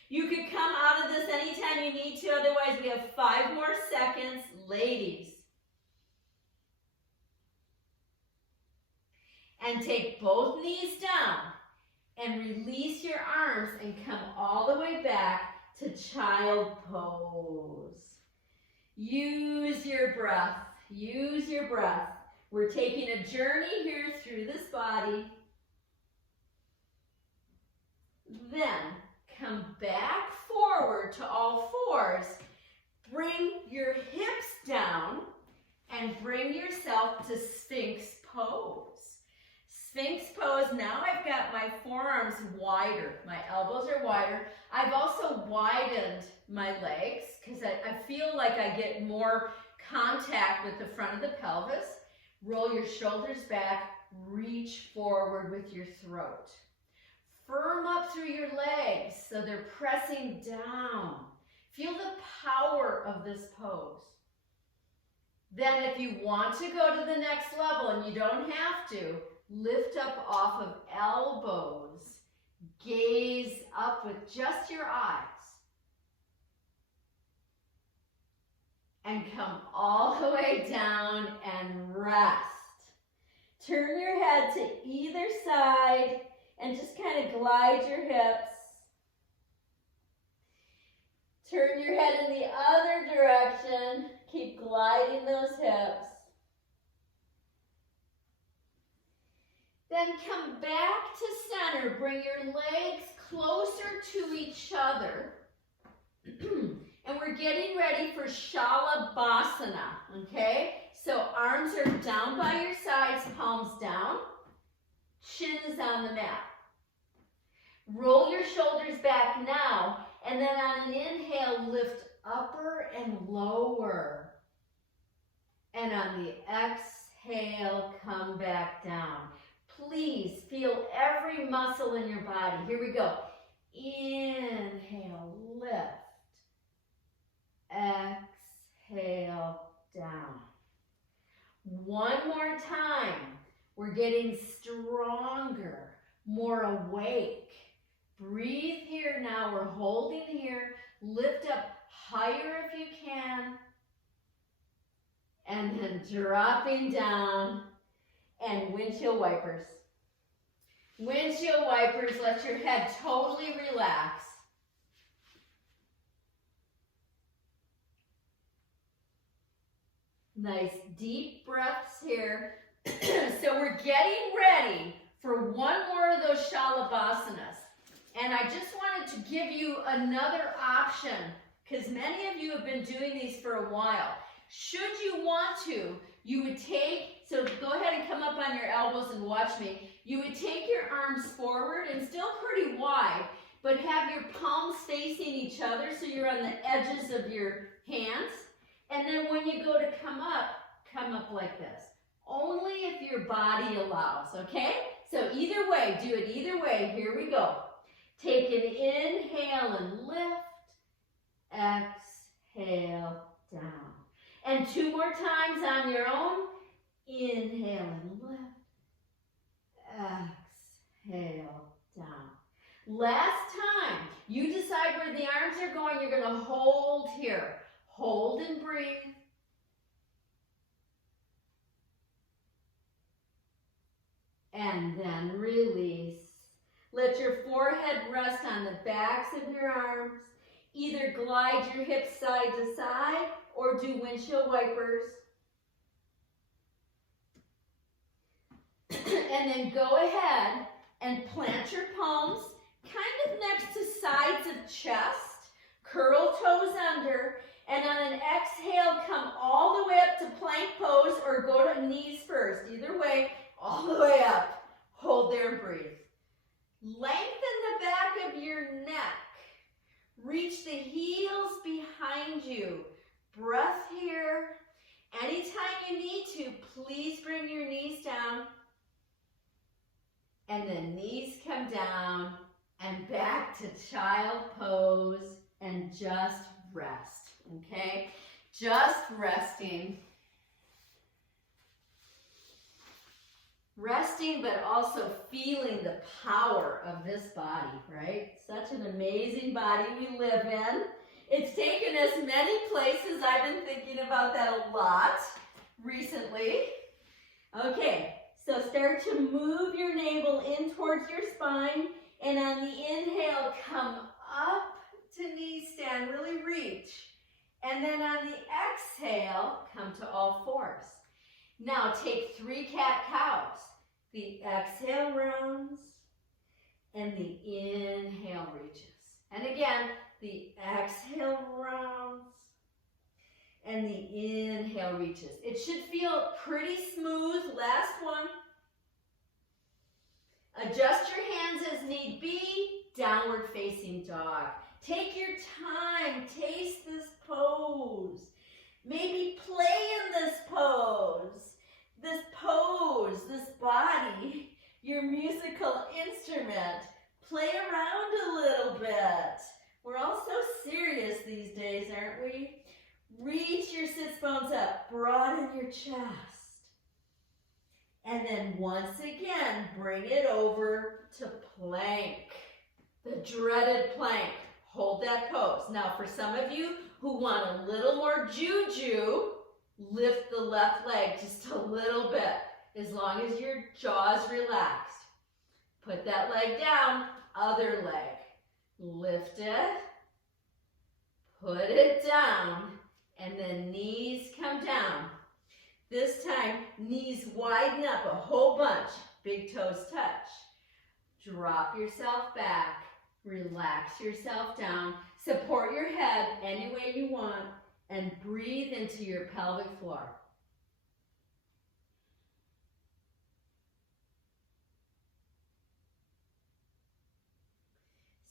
You could come out of this anytime you need to, otherwise we have 5 more seconds. Ladies. And take both knees down and release your arms and come all the way back to child pose. Use your breath. Use your breath. We're taking a journey here through this body. Then come back forward to all fours. Bring your hips down and bring yourself to Sphinx Pose. Sphinx Pose, now I've got my forearms wider. My elbows are wider. I've also widened my legs because I feel like I get more contact with the front of the pelvis. Roll your shoulders back, reach forward with your throat. Firm up through your legs so they're pressing down. Feel the power of this pose. Then if you want to go to the next level, and you don't have to, lift up off of elbows. Gaze up with just your eyes. And come all the way down and rest. Turn your head to either side and just kind of glide your hips. Turn your head in the other direction. Keep gliding those hips. Then come back to center. Bring your legs closer to each other. And we're getting ready for Shalabhasana, okay? So arms are down by your sides, palms down. Chin is on the mat. Roll your shoulders back now, and then on an inhale, lift upper and lower. And on the exhale, come back down. Please feel every muscle in your body. Here we go. Inhale, lift. Exhale, down. One more time. We're getting stronger, more awake. Breathe here now. We're holding here. Lift up higher if you can. And then dropping down. And windshield wipers. Windshield wipers, let your head totally relax. Nice deep breaths here. So we're getting ready for one more of those Shalabhasanas. And I just wanted to give you another option because many of you have been doing these for a while. Should you want to, you would take, so go ahead and come up on your elbows and watch me. You would take your arms forward and still pretty wide, but have your palms facing each other so you're on the edges of your hands. And then when you go to come up like this. Only if your body allows, okay? So either way, do it either way. Here we go. Take an inhale and lift. Exhale, down. And 2 more times on your own. Inhale and lift. Exhale, down. Last time. You decide where the arms are going. You're going to hold here. Hold and breathe. And then release. Let your forehead rest on the backs of your arms. Either glide your hips side to side or do windshield wipers. And then go ahead and plant your palms kind of next to sides of chest. Curl toes under. And on an exhale, come all the way up to plank pose or go to knees first. Either way, all the way up. Hold there and breathe. Lengthen the back of your neck. Reach the heels behind you. Breath here. Anytime you need to, please bring your knees down. And the knees come down and back to child pose and just rest, okay? Just resting. Resting, but also feeling the power of this body, right? Such an amazing body we live in. It's taken us many places. I've been thinking about that a lot recently. Okay, so start to move your navel in towards your spine, and on the inhale, come up to knee stand, really reach. And then on the exhale, come to all fours. Now take 3 cat-cows. The exhale rounds, and the inhale reaches. And again, the exhale rounds, and the inhale reaches. It should feel pretty smooth. Last one. Adjust your hands as need be. Downward facing dog. Take your time. Taste this pose. Maybe play in this pose. This body, your musical instrument. Play around a little bit. We're all so serious these days, aren't we? Reach your sits bones up, broaden your chest. And then once again, bring it over to plank. The dreaded plank. Hold that pose. Now for some of you who want a little more juju, lift the left leg just a little bit, as long as your jaw's relaxed. Put that leg down, other leg. Lift it, put it down, and then knees come down. This time, knees widen up a whole bunch. Big toes touch. Drop yourself back, relax yourself down, support your head any way you want, and breathe into your pelvic floor.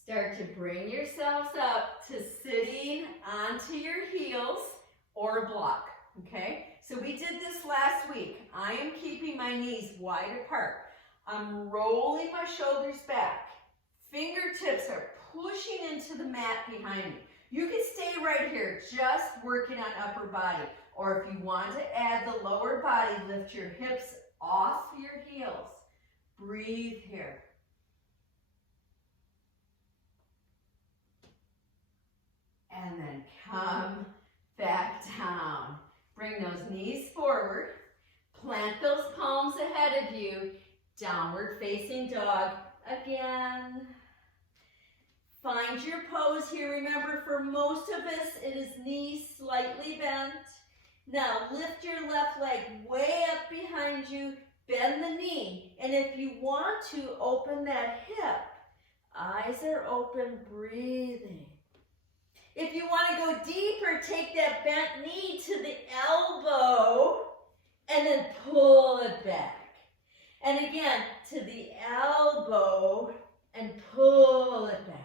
Start to bring yourselves up to sitting onto your heels or a block, okay? So we did this last week. I am keeping my knees wide apart. I'm rolling my shoulders back. Fingertips are pushing into the mat behind me. You can stay right here, just working on upper body. Or if you want to add the lower body, lift your hips off your heels. Breathe here. And then come back down. Bring those knees forward. Plant those palms ahead of you. Downward facing dog again. Find your pose here. Remember, for most of us, it is knees slightly bent. Now, lift your left leg way up behind you. Bend the knee. And if you want to, open that hip. Eyes are open, breathing. If you want to go deeper, take that bent knee to the elbow and then pull it back. And again, to the elbow and pull it back.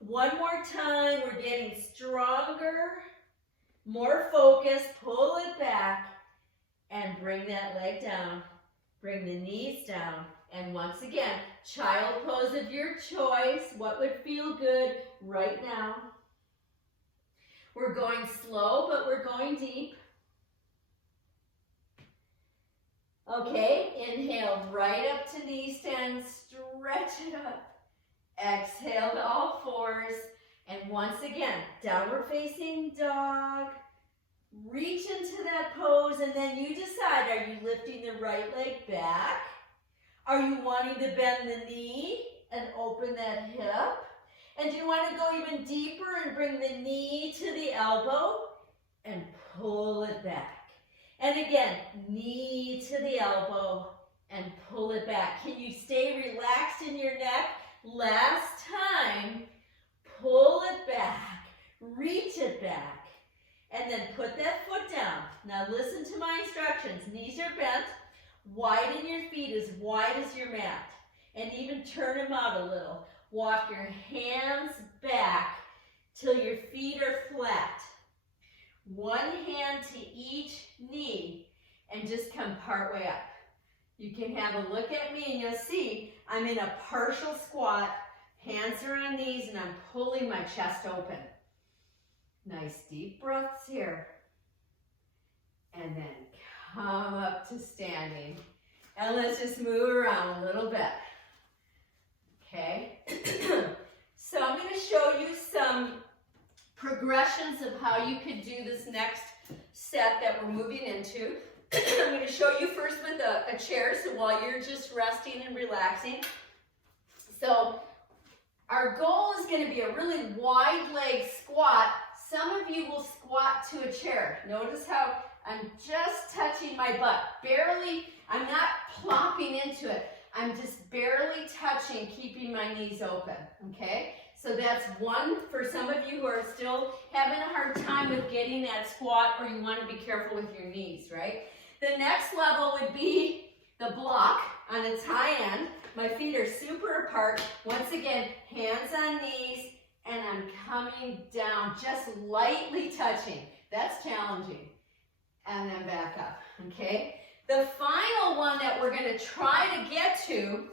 One more time, we're getting stronger, more focused. Pull it back and bring that leg down. Bring the knees down. And once again, child pose of your choice. What would feel good right now? We're going slow, but we're going deep. Okay, inhale right up to knee stand, stretch it up. Exhale to all fours. And once again, downward facing dog. Reach into that pose, and then you decide, are you lifting the right leg back? Are you wanting to bend the knee and open that hip? And do you want to go even deeper and bring the knee to the elbow and pull it back? And again, knee to the elbow and pull it back. Can you stay relaxed in your neck? Last time, pull it back, reach it back, and then put that foot down. Now listen to my instructions. Knees are bent. Widen your feet as wide as your mat, and even turn them out a little. walk your hands back till your feet are flat. One hand to each knee and just come part way up. You can have a look at me and you'll see I'm in a partial squat, hands are on knees, and I'm pulling my chest open. Nice deep breaths here. And then come up to standing. And let's just move around a little bit. Okay? So I'm going to show you some progressions of how you could do this next set that we're moving into. I'm going to show you first with a chair, so while you're just resting and relaxing. So our goal is going to be a really wide leg squat. Some of you will squat to a chair. Notice how I'm just touching my butt. Barely, I'm not plopping into it. I'm just barely touching, keeping my knees open, okay? So that's one for some of you who are still having a hard time with getting that squat, or you want to be careful with your knees, right? The next level would be the block on its high end. My feet are super apart. Once again, hands on knees, and I'm coming down, just lightly touching. That's challenging. And then back up, okay? The final one that we're going to try to get to,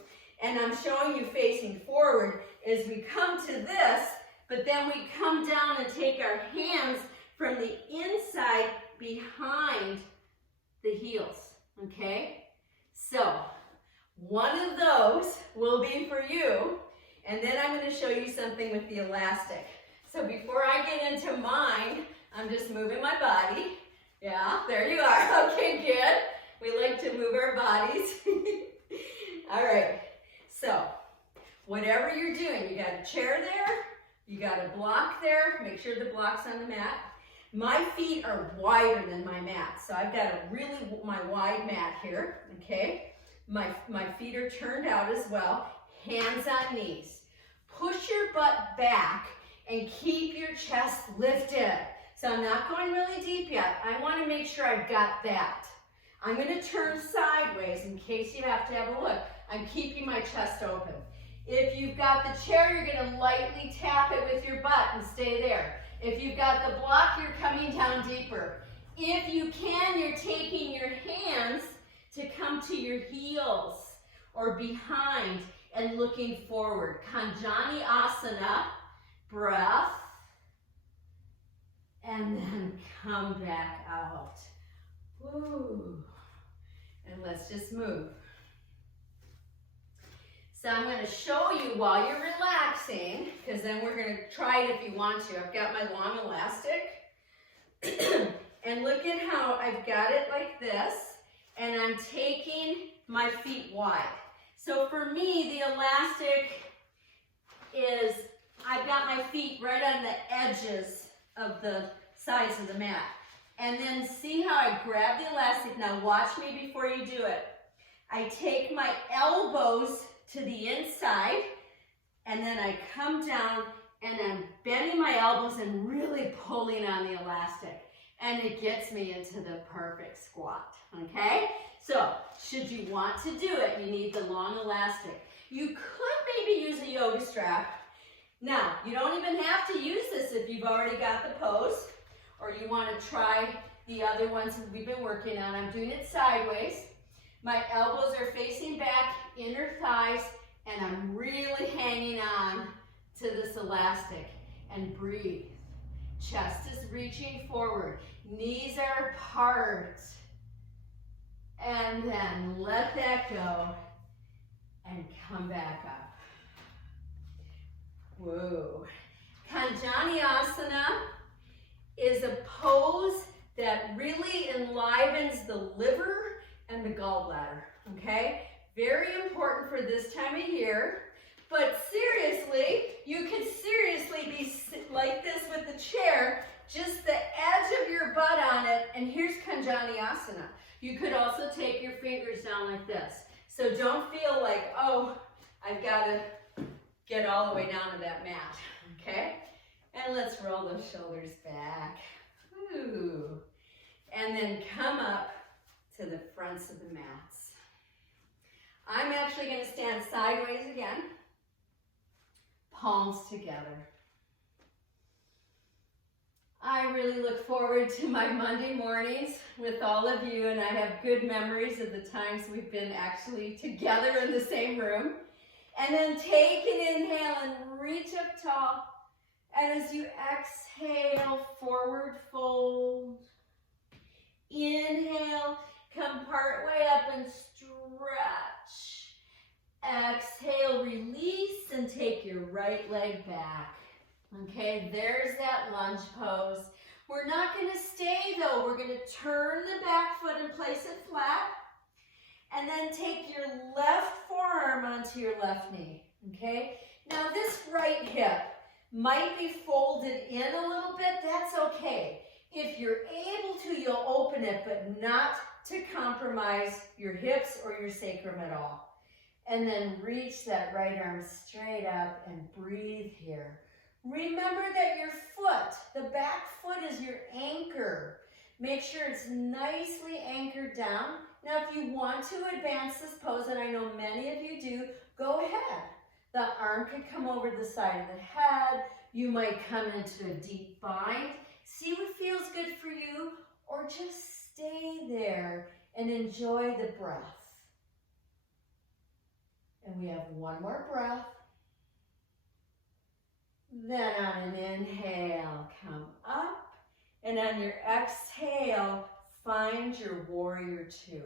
and I'm showing you facing forward, is we come to this, but then we come down and take our hands from the inside behind the heels, okay? So, one of those will be for you, and then I'm going to show you something with the elastic. So before I get into mine, I'm just moving my body. Yeah, there you are. Okay, good. We like to move our bodies. All right, so whatever you're doing, you got a chair there, you got a block there, make sure the block's on the mat. My feet are wider than my mat, so I've got my wide mat here, okay? My feet are turned out as well, hands on knees. Push your butt back and keep your chest lifted. So I'm not going really deep yet. I want to make sure I've got that. I'm going to turn sideways in case you have to have a look. I'm keeping my chest open. If you've got the chair, you're going to lightly tap it with your butt and stay there. If you've got the block, you're coming down deeper. If you can, you're taking your hands to come to your heels or behind and looking forward. Kanjani Asana, breath, and then come back out. Woo. And let's just move. So I'm going to show you while you're relaxing, because then we're going to try it if you want to. I've got my long elastic. And look at how I've got it like this, and I'm taking my feet wide. So for me, the elastic is, I've got my feet right on the edges of the sides of the mat. And then see how I grab the elastic. Now watch me before you do it. I take my elbows to the inside, and then I come down and I'm bending my elbows and really pulling on the elastic. And it gets me into the perfect squat, okay? So, should you want to do it, you need the long elastic. You could maybe use a yoga strap. Now, you don't even have to use this if you've already got the pose, or you want to try the other ones that we've been working on. I'm doing it sideways. My elbows are facing back, inner thighs, and I'm really hanging on to this elastic. And breathe. Chest is reaching forward. Knees are apart. And then let that go and come back up. Whoa. Kanjani Asana is a pose that really enlivens the liver and the gallbladder, okay? Very important for this time of year. But seriously, you could seriously be like this with the chair, just the edge of your butt on it, and here's Kanjani Asana. You could also take your fingers down like this. So don't feel like, oh, I've got to get all the way down to that mat, okay? And let's roll those shoulders back. Ooh. And then come up to the fronts of the mats. I'm actually going to stand sideways again. palms together. I really look forward to my Monday mornings with all of you, and I have good memories of the times we've been actually together in the same room. And then take an inhale and reach up tall. And as you exhale, forward fold. Inhale, come part way up and stretch. Exhale, release, and take your right leg back. Okay, there's that lunge pose. We're not going to stay though. We're going to turn the back foot and place it flat. And then take your left forearm onto your left knee. Okay, now this right hip might be folded in a little bit. That's okay. If you're able to, you'll open it, but not to compromise your hips or your sacrum at all. And then reach that right arm straight up and breathe here. Remember that your foot, the back foot is your anchor. Make sure it's nicely anchored down. Now, if you want to advance this pose, and I know many of you do, go ahead. The arm could come over the side of the head. You might come into a deep bind. See what feels good for you, or just stay there and enjoy the breath. And we have one more breath. Then on an inhale, come up. And on your exhale, find your warrior two.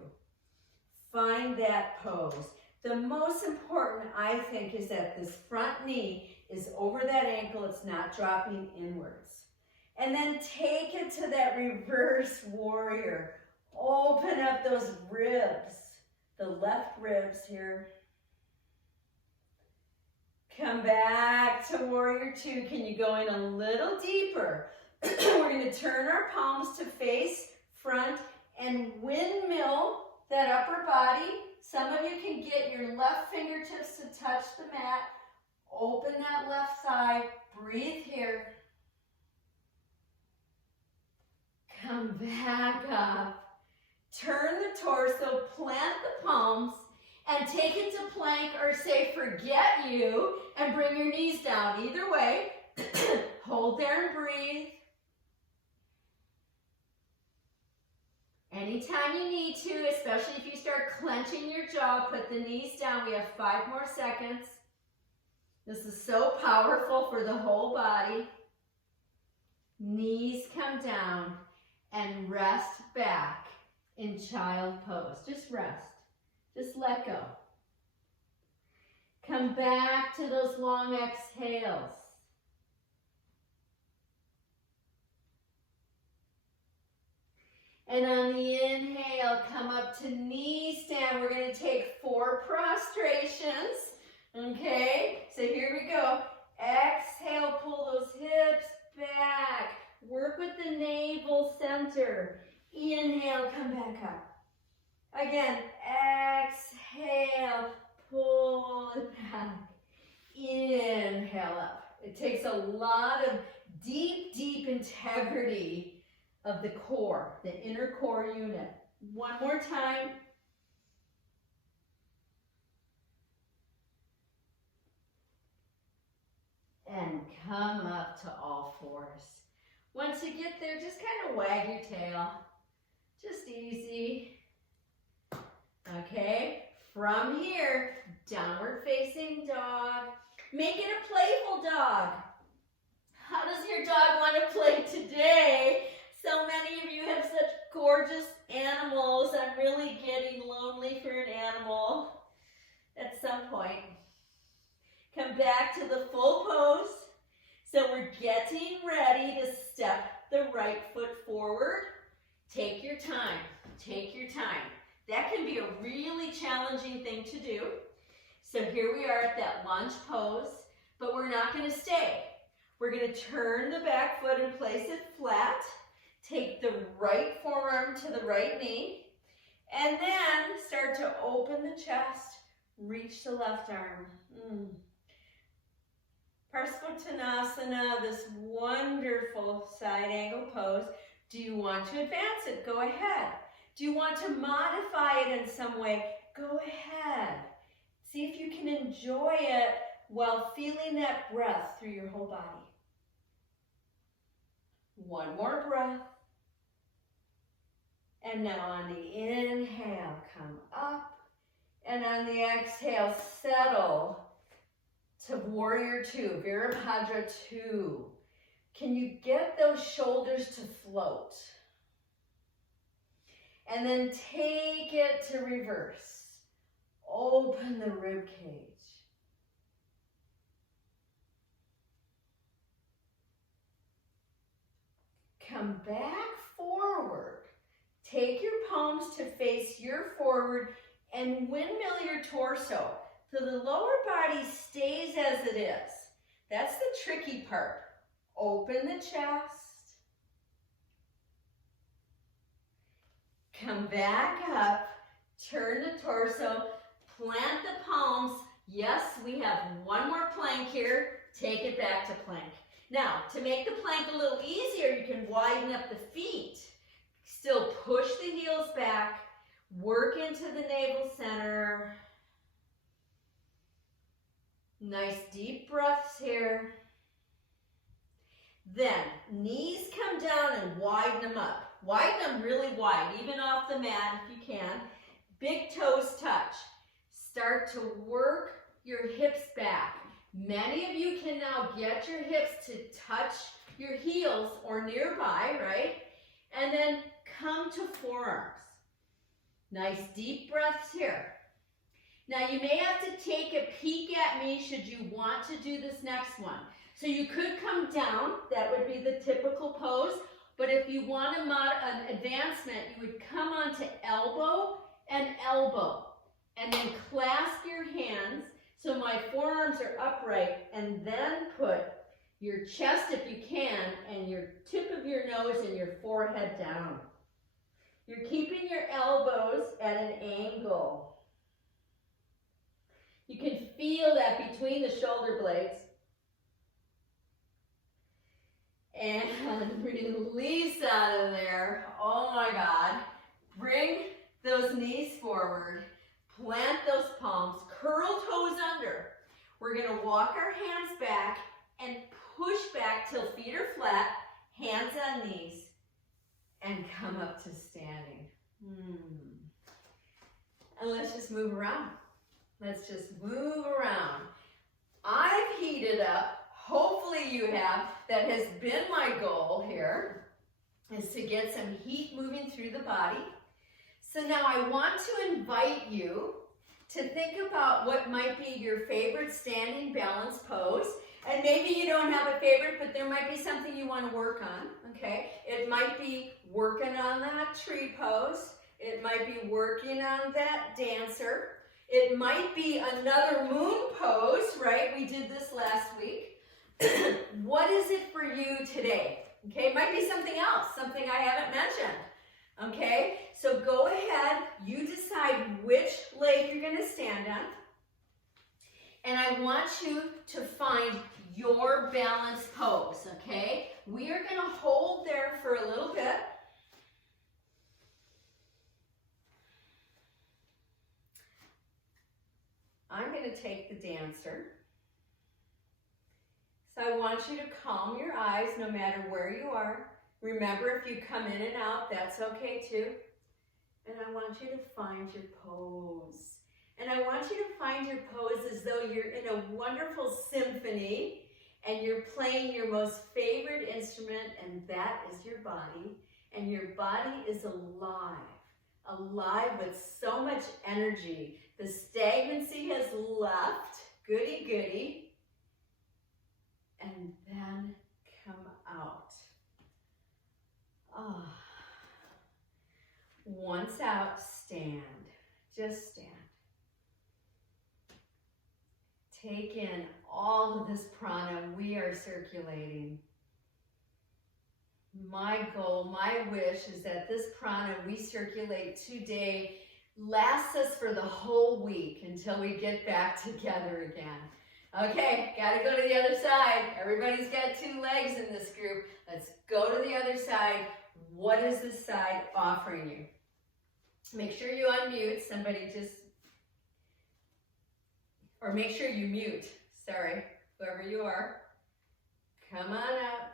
Find that pose. The most important, I think, is that this front knee is over that ankle. It's not dropping inwards. And then take it to that reverse warrior. Open up those ribs, the left ribs here. Come back to warrior two. Can you go in a little deeper? We're going to turn our palms to face front and windmill that upper body. Some of you can get your left fingertips to touch the mat. Open that left side. Breathe here. Come back up. Turn the torso, plant the palms, and take it to plank, or say forget you, and bring your knees down. Either way, hold there and breathe. Anytime you need to, especially if you start clenching your jaw, put the knees down. We have 5 more seconds. This is so powerful for the whole body. Knees come down and rest back in child pose. Just rest. Just let go. Come back to those long exhales. And on the inhale, come up to knee stand. We're going to take 4 prostrations. Okay, so here we go. Exhale, pull those hips back. Work with the navel center. Inhale, come back up. Again, exhale, pull it back. Inhale up. It takes a lot of deep, deep integrity of the core, the inner core unit. One more time. And come up to all fours. Once you get there, just kind of wag your tail. Just easy. Okay, from here, downward facing dog. Make it a playful dog. How does your dog want to play today? So many of you have such gorgeous animals. I'm really getting lonely for an animal at some point. Come back to the full pose. So we're getting ready to step the right foot forward. Take your time. Take your time. That can be a really challenging thing to do. So here we are at that lunge pose, but we're not going to stay. We're going to turn the back foot and place it flat. Take the right forearm to the right knee, and then start to open the chest. Reach the left arm. Parsvottanasana, this wonderful side angle pose. Do you want to advance it? Go ahead. Do you want to modify it in some way? Go ahead. See if you can enjoy it while feeling that breath through your whole body. One more breath. And now on the inhale, come up. And on the exhale, settle to Warrior Two, Virabhadra 2. Can you get those shoulders to float? And then take it to reverse. Open the rib cage. Come back forward. Take your palms to face your forward and windmill your torso so the lower body stays as it is. That's the tricky part. Open the chest. Come back up. Turn the torso. Plant the palms. Yes, we have one more plank here. Take it back to plank. Now, to make the plank a little easier, you can widen up the feet. Still push the heels back. Work into the navel center. Nice deep breaths here. Then, knees come down and widen them up. Widen them really wide, even off the mat if you can. Big toes touch. Start to work your hips back. Many of you can now get your hips to touch your heels or nearby, right? And then come to forearms. Nice deep breaths here. Now you may have to take a peek at me should you want to do this next one. So you could come down, that would be the typical pose, but if you want an advancement, you would come onto elbow and elbow, and then clasp your hands so my forearms are upright, and then put your chest, if you can, and your tip of your nose and your forehead down. You're keeping your elbows at an angle. You can feel that between the shoulder blades. And release out of there. Oh my God. Bring those knees forward. Plant those palms. Curl toes under. We're going to walk our hands back and push back till feet are flat. Hands on knees. And come up to standing. And let's just move around. Let's just move around. I've heated up. Hopefully you have. That has been my goal here, is to get some heat moving through the body. So now I want to invite you to think about what might be your favorite standing balance pose. And maybe you don't have a favorite, but there might be something you want to work on, okay? It might be working on that tree pose. It might be working on that dancer. It might be another moon pose, right? We did this last week. What is it for you today? Okay, it might be something else, something I haven't mentioned. Okay, so go ahead, you decide which leg you're going to stand on. And I want you to find your balance pose, okay? We are going to hold there for a little bit. I'm going to take the dancer. So I want you to calm your eyes no matter where you are. Remember, if you come in and out, that's okay too. And I want you to find your pose. And I want you to find your pose as though you're in a wonderful symphony and you're playing your most favorite instrument, and that is your body. And your body is alive, alive with so much energy. The stagnancy has left, goody goody. And then come out. Ah. Once out, stand. Just stand. Take in all of this prana we are circulating. My goal, my wish is that this prana we circulate today lasts us for the whole week until we get back together again. Okay, gotta go to the other side. Everybody's got two legs in this group. Let's go to the other side. What is this side offering you? Make sure you unmute. Somebody just, or make sure you mute. sorry, whoever you are, come on up,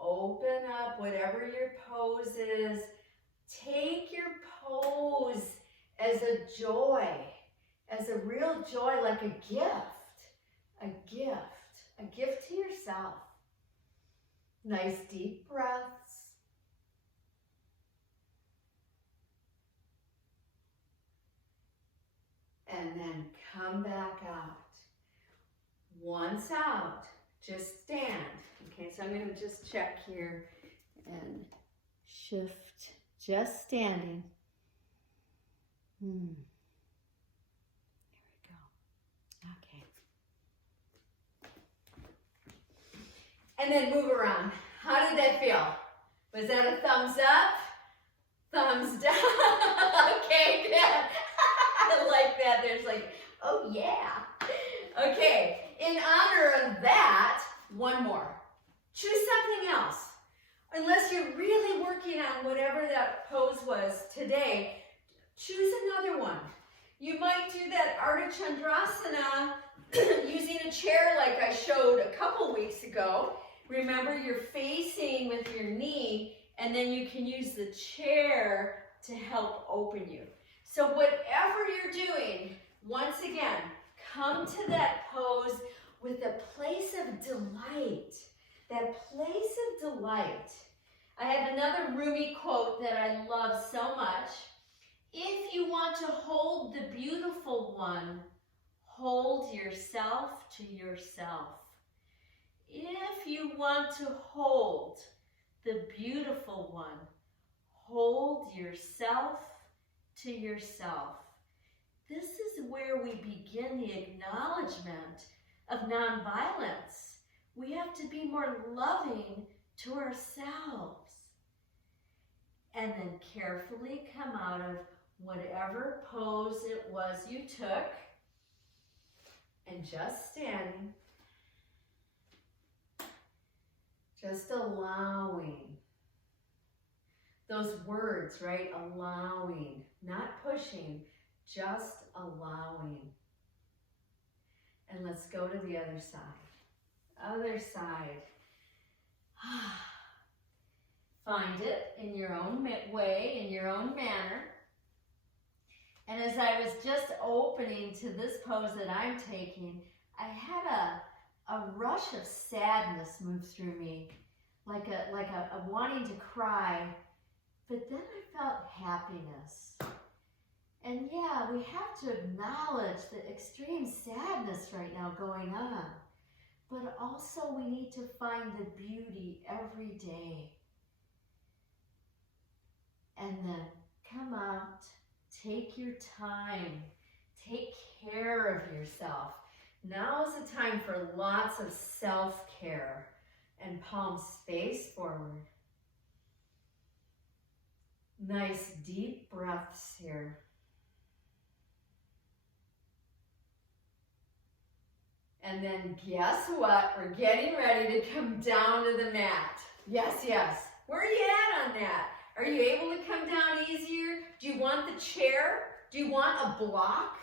open up, whatever your pose is. Take your pose as a joy, as a real joy, like a gift, a gift to yourself. Nice deep breaths. And then come back out. Once out, just stand. Okay, so I'm going to just check here and shift, just standing. There we go. Okay. And then move around. How did that feel? Was that a thumbs up? Thumbs down? Okay, good. I like that. There's like, oh yeah. Okay, in honor of that, one more. Choose something else. Unless you're really working on whatever that pose was today, choose another one. You might do that Ardha Chandrasana using a chair like I showed a couple weeks ago. Remember, you're facing with your knee, and then you can use the chair to help open you. So whatever you're doing, once again, come to that pose with a place of delight. That place of delight. I have another Rumi quote that I love so much. If you want to hold the beautiful one, hold yourself to yourself. If you want to hold the beautiful one, hold yourself to yourself. This is where we begin the acknowledgement of nonviolence. We have to be more loving to ourselves. And then carefully come out of whatever pose it was you took, and just standing, just allowing those words, right? Allowing, not pushing, just allowing. And let's go to the other side. Other side. Find it in your own way, in your own manner. And as I was just opening to this pose that I'm taking, I had a rush of sadness move through me, like a wanting to cry. But then I felt happiness. And yeah, we have to acknowledge the extreme sadness right now going on. But also we need to find the beauty every day. And then come out, take your time, take care of yourself. Now is the time for lots of self-care, and palms face forward. Nice deep breaths here. And then guess what? We're getting ready to come down to the mat. Yes, yes. Where are you at on that? Are you able to come down easier? Do you want the chair? Do you want a block?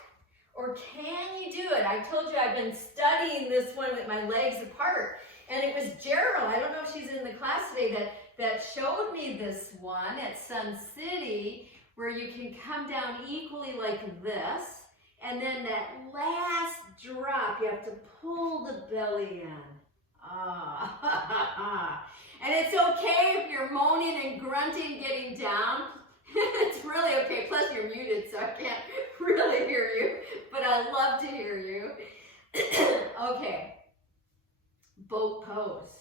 Or can you do it? I told you I've been studying this one with my legs apart. And it was Gerald, I don't know if she's in the class today, that showed me this one at Sun City, where you can come down equally like this. And then that last drop, you have to pull the belly in. And it's okay if you're moaning and grunting getting down. It's really okay. Plus you're muted, so I can't really hear you. But I love to hear you. Okay. Boat pose.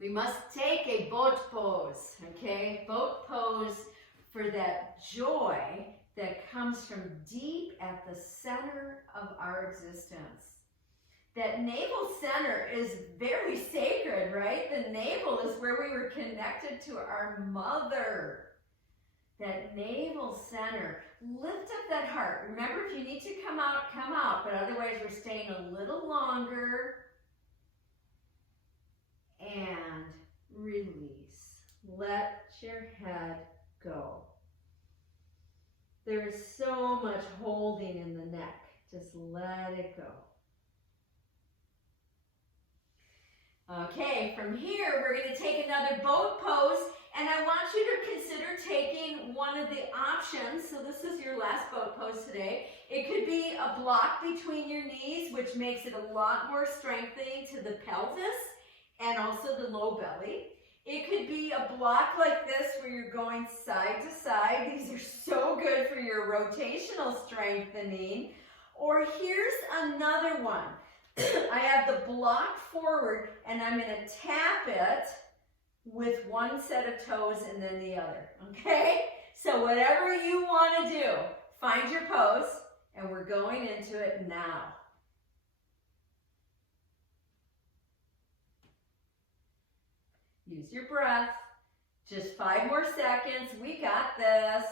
We must take a boat pose, okay? Boat pose for that joy that comes from deep at the center of our existence. That navel center is very sacred, right? The navel is where we were connected to our mother. That navel center. Lift up that heart. Remember, if you need to come out, but otherwise we're staying a little longer. And release. Let your head go. There is so much holding in the neck. Just let it go. Okay, from here, we're going to take another boat pose, and I want you to consider taking one of the options. So this is your last boat pose today. It could be a block between your knees, which makes it a lot more strengthening to the pelvis and also the low belly. It could be a block like this where you're going side to side. These are so good for your rotational strengthening. Or here's another one. I have the block forward and I'm going to tap it with one set of toes and then the other, okay? So whatever you want to do, find your pose and we're going into it now. Use your breath. Just 5 more seconds. We got this.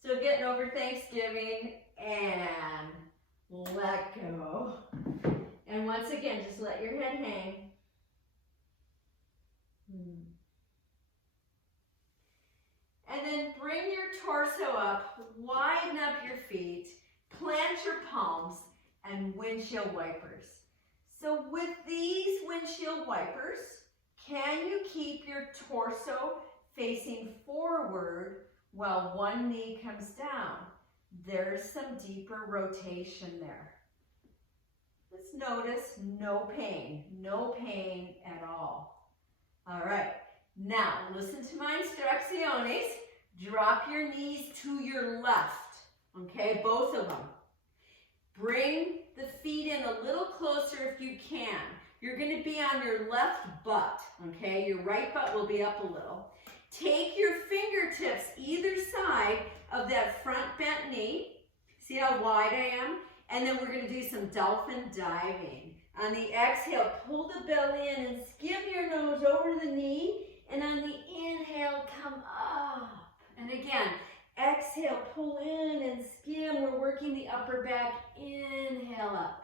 Still getting over Thanksgiving and let go. And once again, just let your head hang. And then bring your torso up, widen up your feet, plant your palms, and windshield wipers. So with these windshield wipers, can you keep your torso facing forward while one knee comes down? There's some deeper rotation there. Let's notice no pain at all. All right, now listen to my instrucciones. Drop your knees to your left, okay, both of them. Bring the feet in a little closer if you can. You're going to be on your left butt, okay? Your right butt will be up a little. Take your fingertips either side of that front bent knee. See how wide I am? And then we're going to do some dolphin diving. On the exhale, pull the belly in and skim your nose over the knee. And on the inhale, come up. And again, exhale, pull in and skim. We're working the upper back. Inhale up.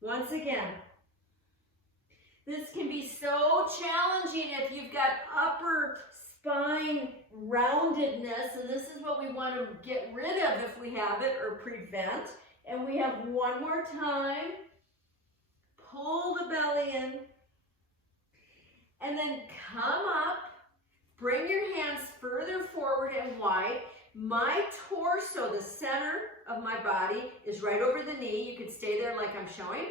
Once again. This can be so challenging if you've got upper spine roundedness, and this is what we want to get rid of if we have it or prevent. And we have one more time. Pull the belly in. And then come up. Bring your hands further forward and wide. My torso, the center of my body, is right over the knee. You could stay there like I'm showing.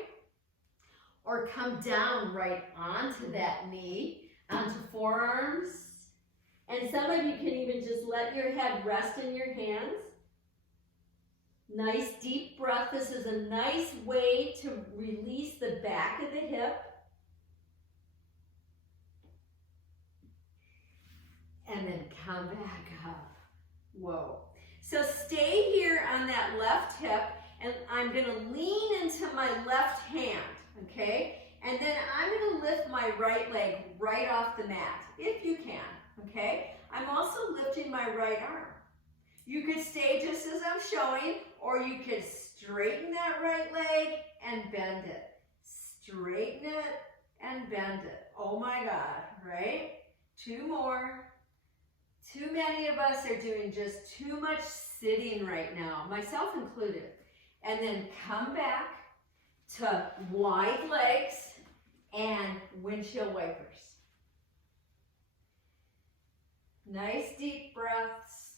Or come down right onto that knee, onto forearms. And some of you can even just let your head rest in your hands. Nice deep breath. This is a nice way to release the back of the hip. And then come back up. Whoa. So stay here on that left hip, and I'm going to lean into my left hand, okay? And then I'm going to lift my right leg right off the mat, if you can, okay? I'm also lifting my right arm. You could stay just as I'm showing, or you could straighten that right leg and bend it. Straighten it and bend it. Oh my God, right? 2 more. Too many of us are doing just too much sitting right now, myself included. And then come back to wide legs and windshield wipers. Nice deep breaths.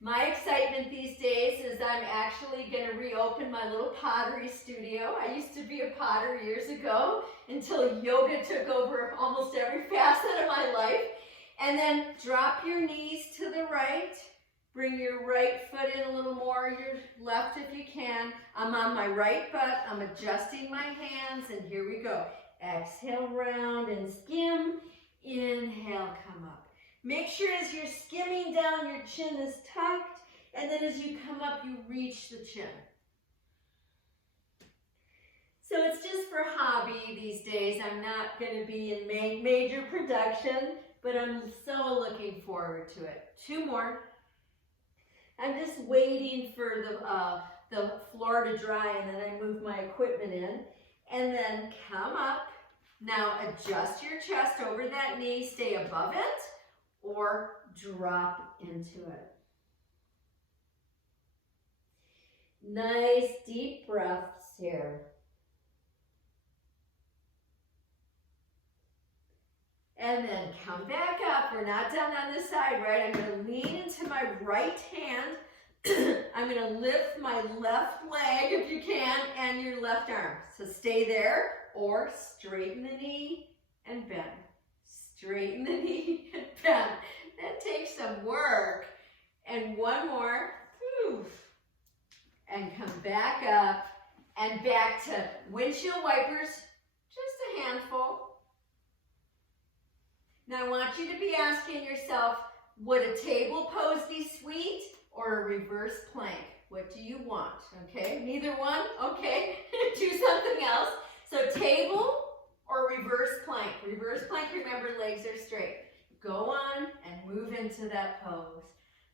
My excitement these days is I'm actually going to reopen my little pottery studio. I used to be a potter years ago until yoga took over almost every facet of my life. And then drop your knees to the right. Bring your right foot in a little more, your left if you can. I'm on my right butt. I'm adjusting my hands, and here we go. Exhale, round and skim. Inhale, come up. Make sure as you're skimming down, your chin is tucked, and then as you come up, you reach the chin. So it's just for hobby these days. I'm not going to be in major production, but I'm so looking forward to it. 2 more. I'm just waiting for the floor to dry, and then I move my equipment in. And then come up. Now adjust your chest over that knee. Stay above it or drop into it. Nice deep breaths here. And then come back up. We're not done on this side, right? I'm going to lean into my right hand. I'm going to lift my left leg, if you can, and your left arm. So stay there, or straighten the knee and bend. Straighten the knee and bend. That takes some work. And one more. Whew. And come back up and back to windshield wipers. Just a handful. Now I want you to be asking yourself, would a table pose be sweet or a reverse plank? What do you want? Okay, neither one? Okay, do something else. So table or reverse plank. Reverse plank, remember, legs are straight. Go on and move into that pose.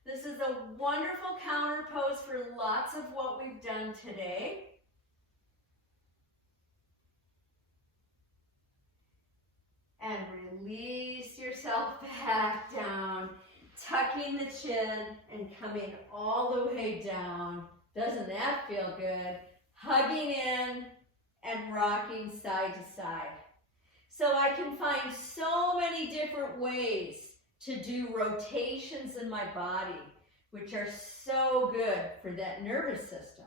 This is a wonderful counter pose for lots of what we've done today. And release yourself back down, tucking the chin and coming all the way down. Doesn't that feel good? Hugging in and rocking side to side. So I can find so many different ways to do rotations in my body, which are so good for that nervous system.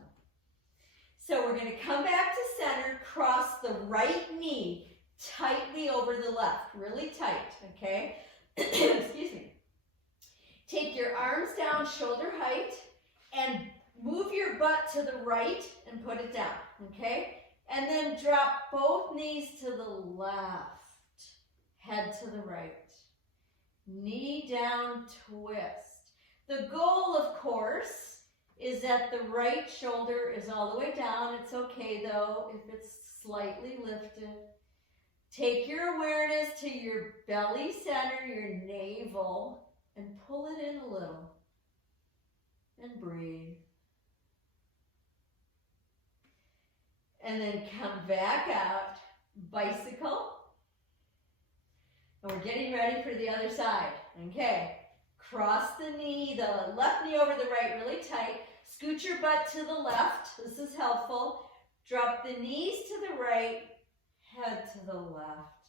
So we're going to come back to center, cross the right knee tightly over the left, really tight, okay? Excuse me. Take your arms down shoulder height and move your butt to the right and put it down, okay? And then drop both knees to the left, head to the right. Knee down, twist. The goal, of course, is that the right shoulder is all the way down. It's okay, though, if it's slightly lifted. Take your awareness to your belly center, your navel, and pull it in a little. And breathe. And then come back out, bicycle. And we're getting ready for the other side, okay? Cross the knee, the left knee over the right really tight. Scoot your butt to the left. This is helpful. Drop the knees to the right, head to the left.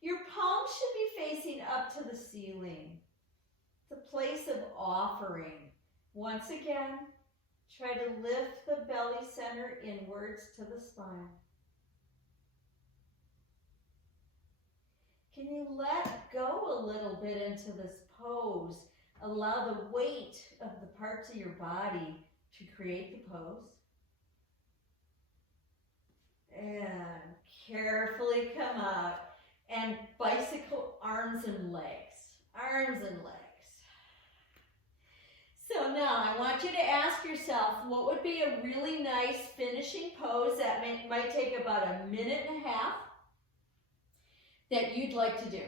Your palms should be facing up to the ceiling. It's a place of offering. Once again, try to lift the belly center inwards to the spine. Can you let go a little bit into this pose? Allow the weight of the parts of your body to create the pose. And carefully come out and bicycle arms and legs. Arms and legs. So now I want you to ask yourself, what would be a really nice finishing pose that might take about a minute and a half that you'd like to do?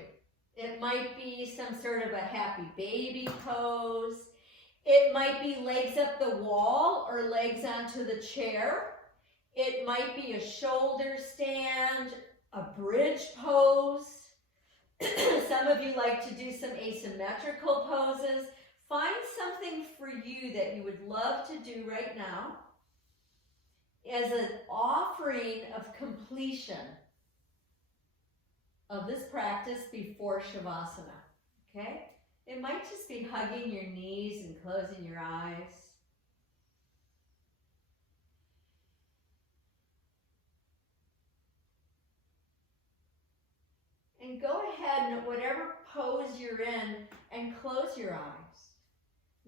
It might be some sort of a happy baby pose. It might be legs up the wall or legs onto the chair. It might be a shoulder stand, a bridge pose. Some of you like to do some asymmetrical poses. Find something for you that you would love to do right now as an offering of completion of this practice before Shavasana, okay? It might just be hugging your knees and closing your eyes. And go ahead and whatever pose you're in and close your eyes.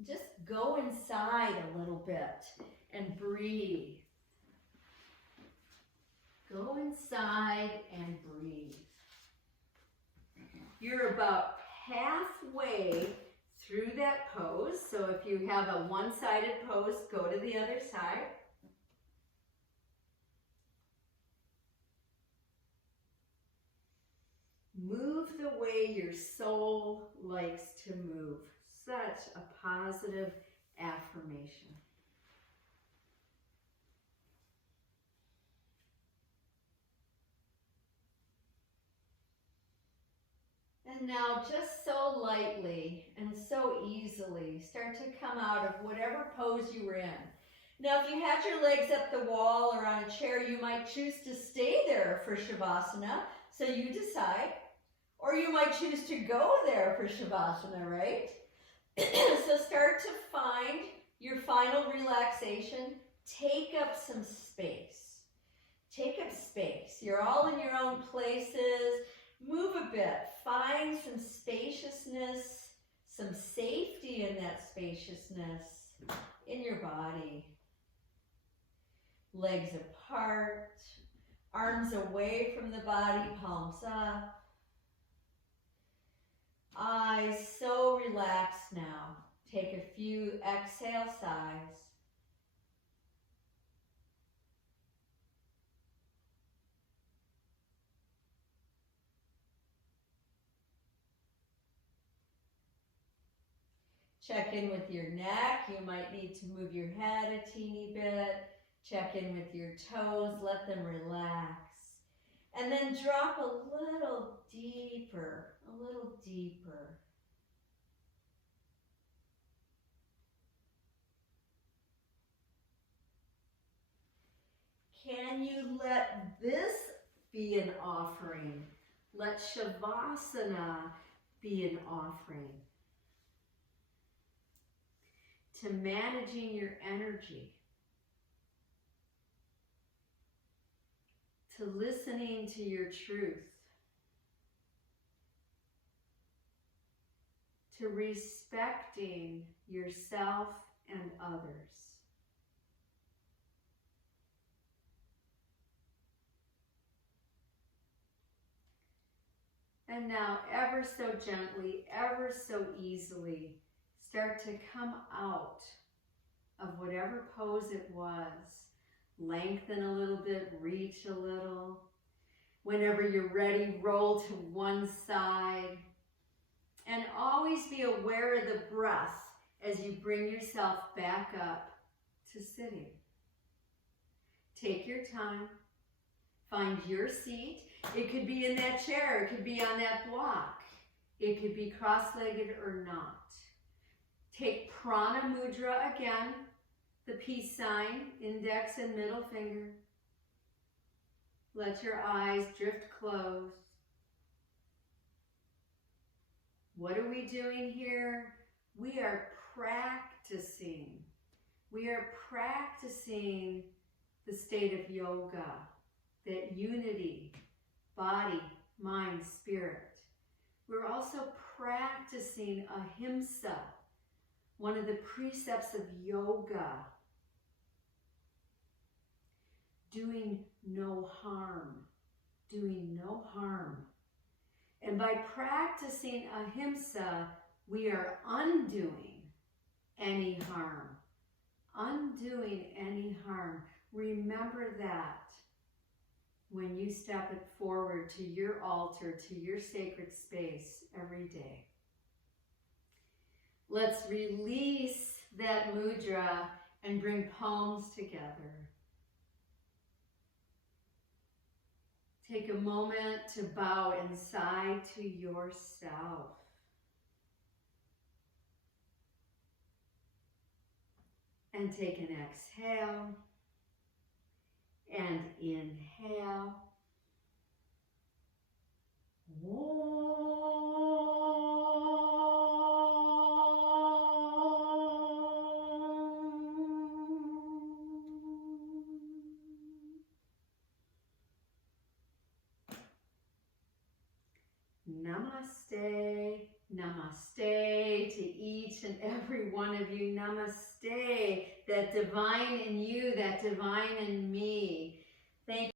Just go inside a little bit and breathe. Go inside and breathe. You're about halfway through that pose. So if you have a one-sided pose, go to the other side. Move the way your soul likes to move. Such a positive affirmation. And now just so lightly and so easily start to come out of whatever pose you were in. Now if you had your legs up the wall or on a chair, you might choose to stay there for Shavasana, so you decide. Or you might choose to go there for Shavasana, right? So start to find your final relaxation. Take up some space. Take up space. You're all in your own places. Move a bit. Find some spaciousness, some safety in that spaciousness in your body. Legs apart, arms away from the body, palms up. Eyes so relaxed now. Take a few exhale sighs. Check in with your neck. You might need to move your head a teeny bit. Check in with your toes. Let them relax. And then drop a little deeper, a little deeper. Can you let this be an offering? Let Shavasana be an offering to managing your energy, to listening to your truth, to respecting yourself and others. And now, ever so gently, ever so easily, start to come out of whatever pose it was. Lengthen a little bit, reach a little. Whenever you're ready, roll to one side. And always be aware of the breath as you bring yourself back up to sitting. Take your time. Find your seat. It could be in that chair. It could be on that block. It could be cross-legged or not. Take Prana Mudra again, the peace sign, index and middle finger. Let your eyes drift closed. What are we doing here? We are practicing. We are practicing the state of yoga, that unity, body, mind, spirit. We're also practicing ahimsa, one of the precepts of yoga. Doing no harm, doing no harm. And by practicing ahimsa, we are undoing any harm, undoing any harm. Remember that when you step it forward to your altar, to your sacred space every day. Let's release that mudra and bring palms together. Take a moment to bow inside to yourself. And take an exhale and inhale. Namaste, namaste to each and every one of you. Namaste, that divine in you, that divine in me. Thank you.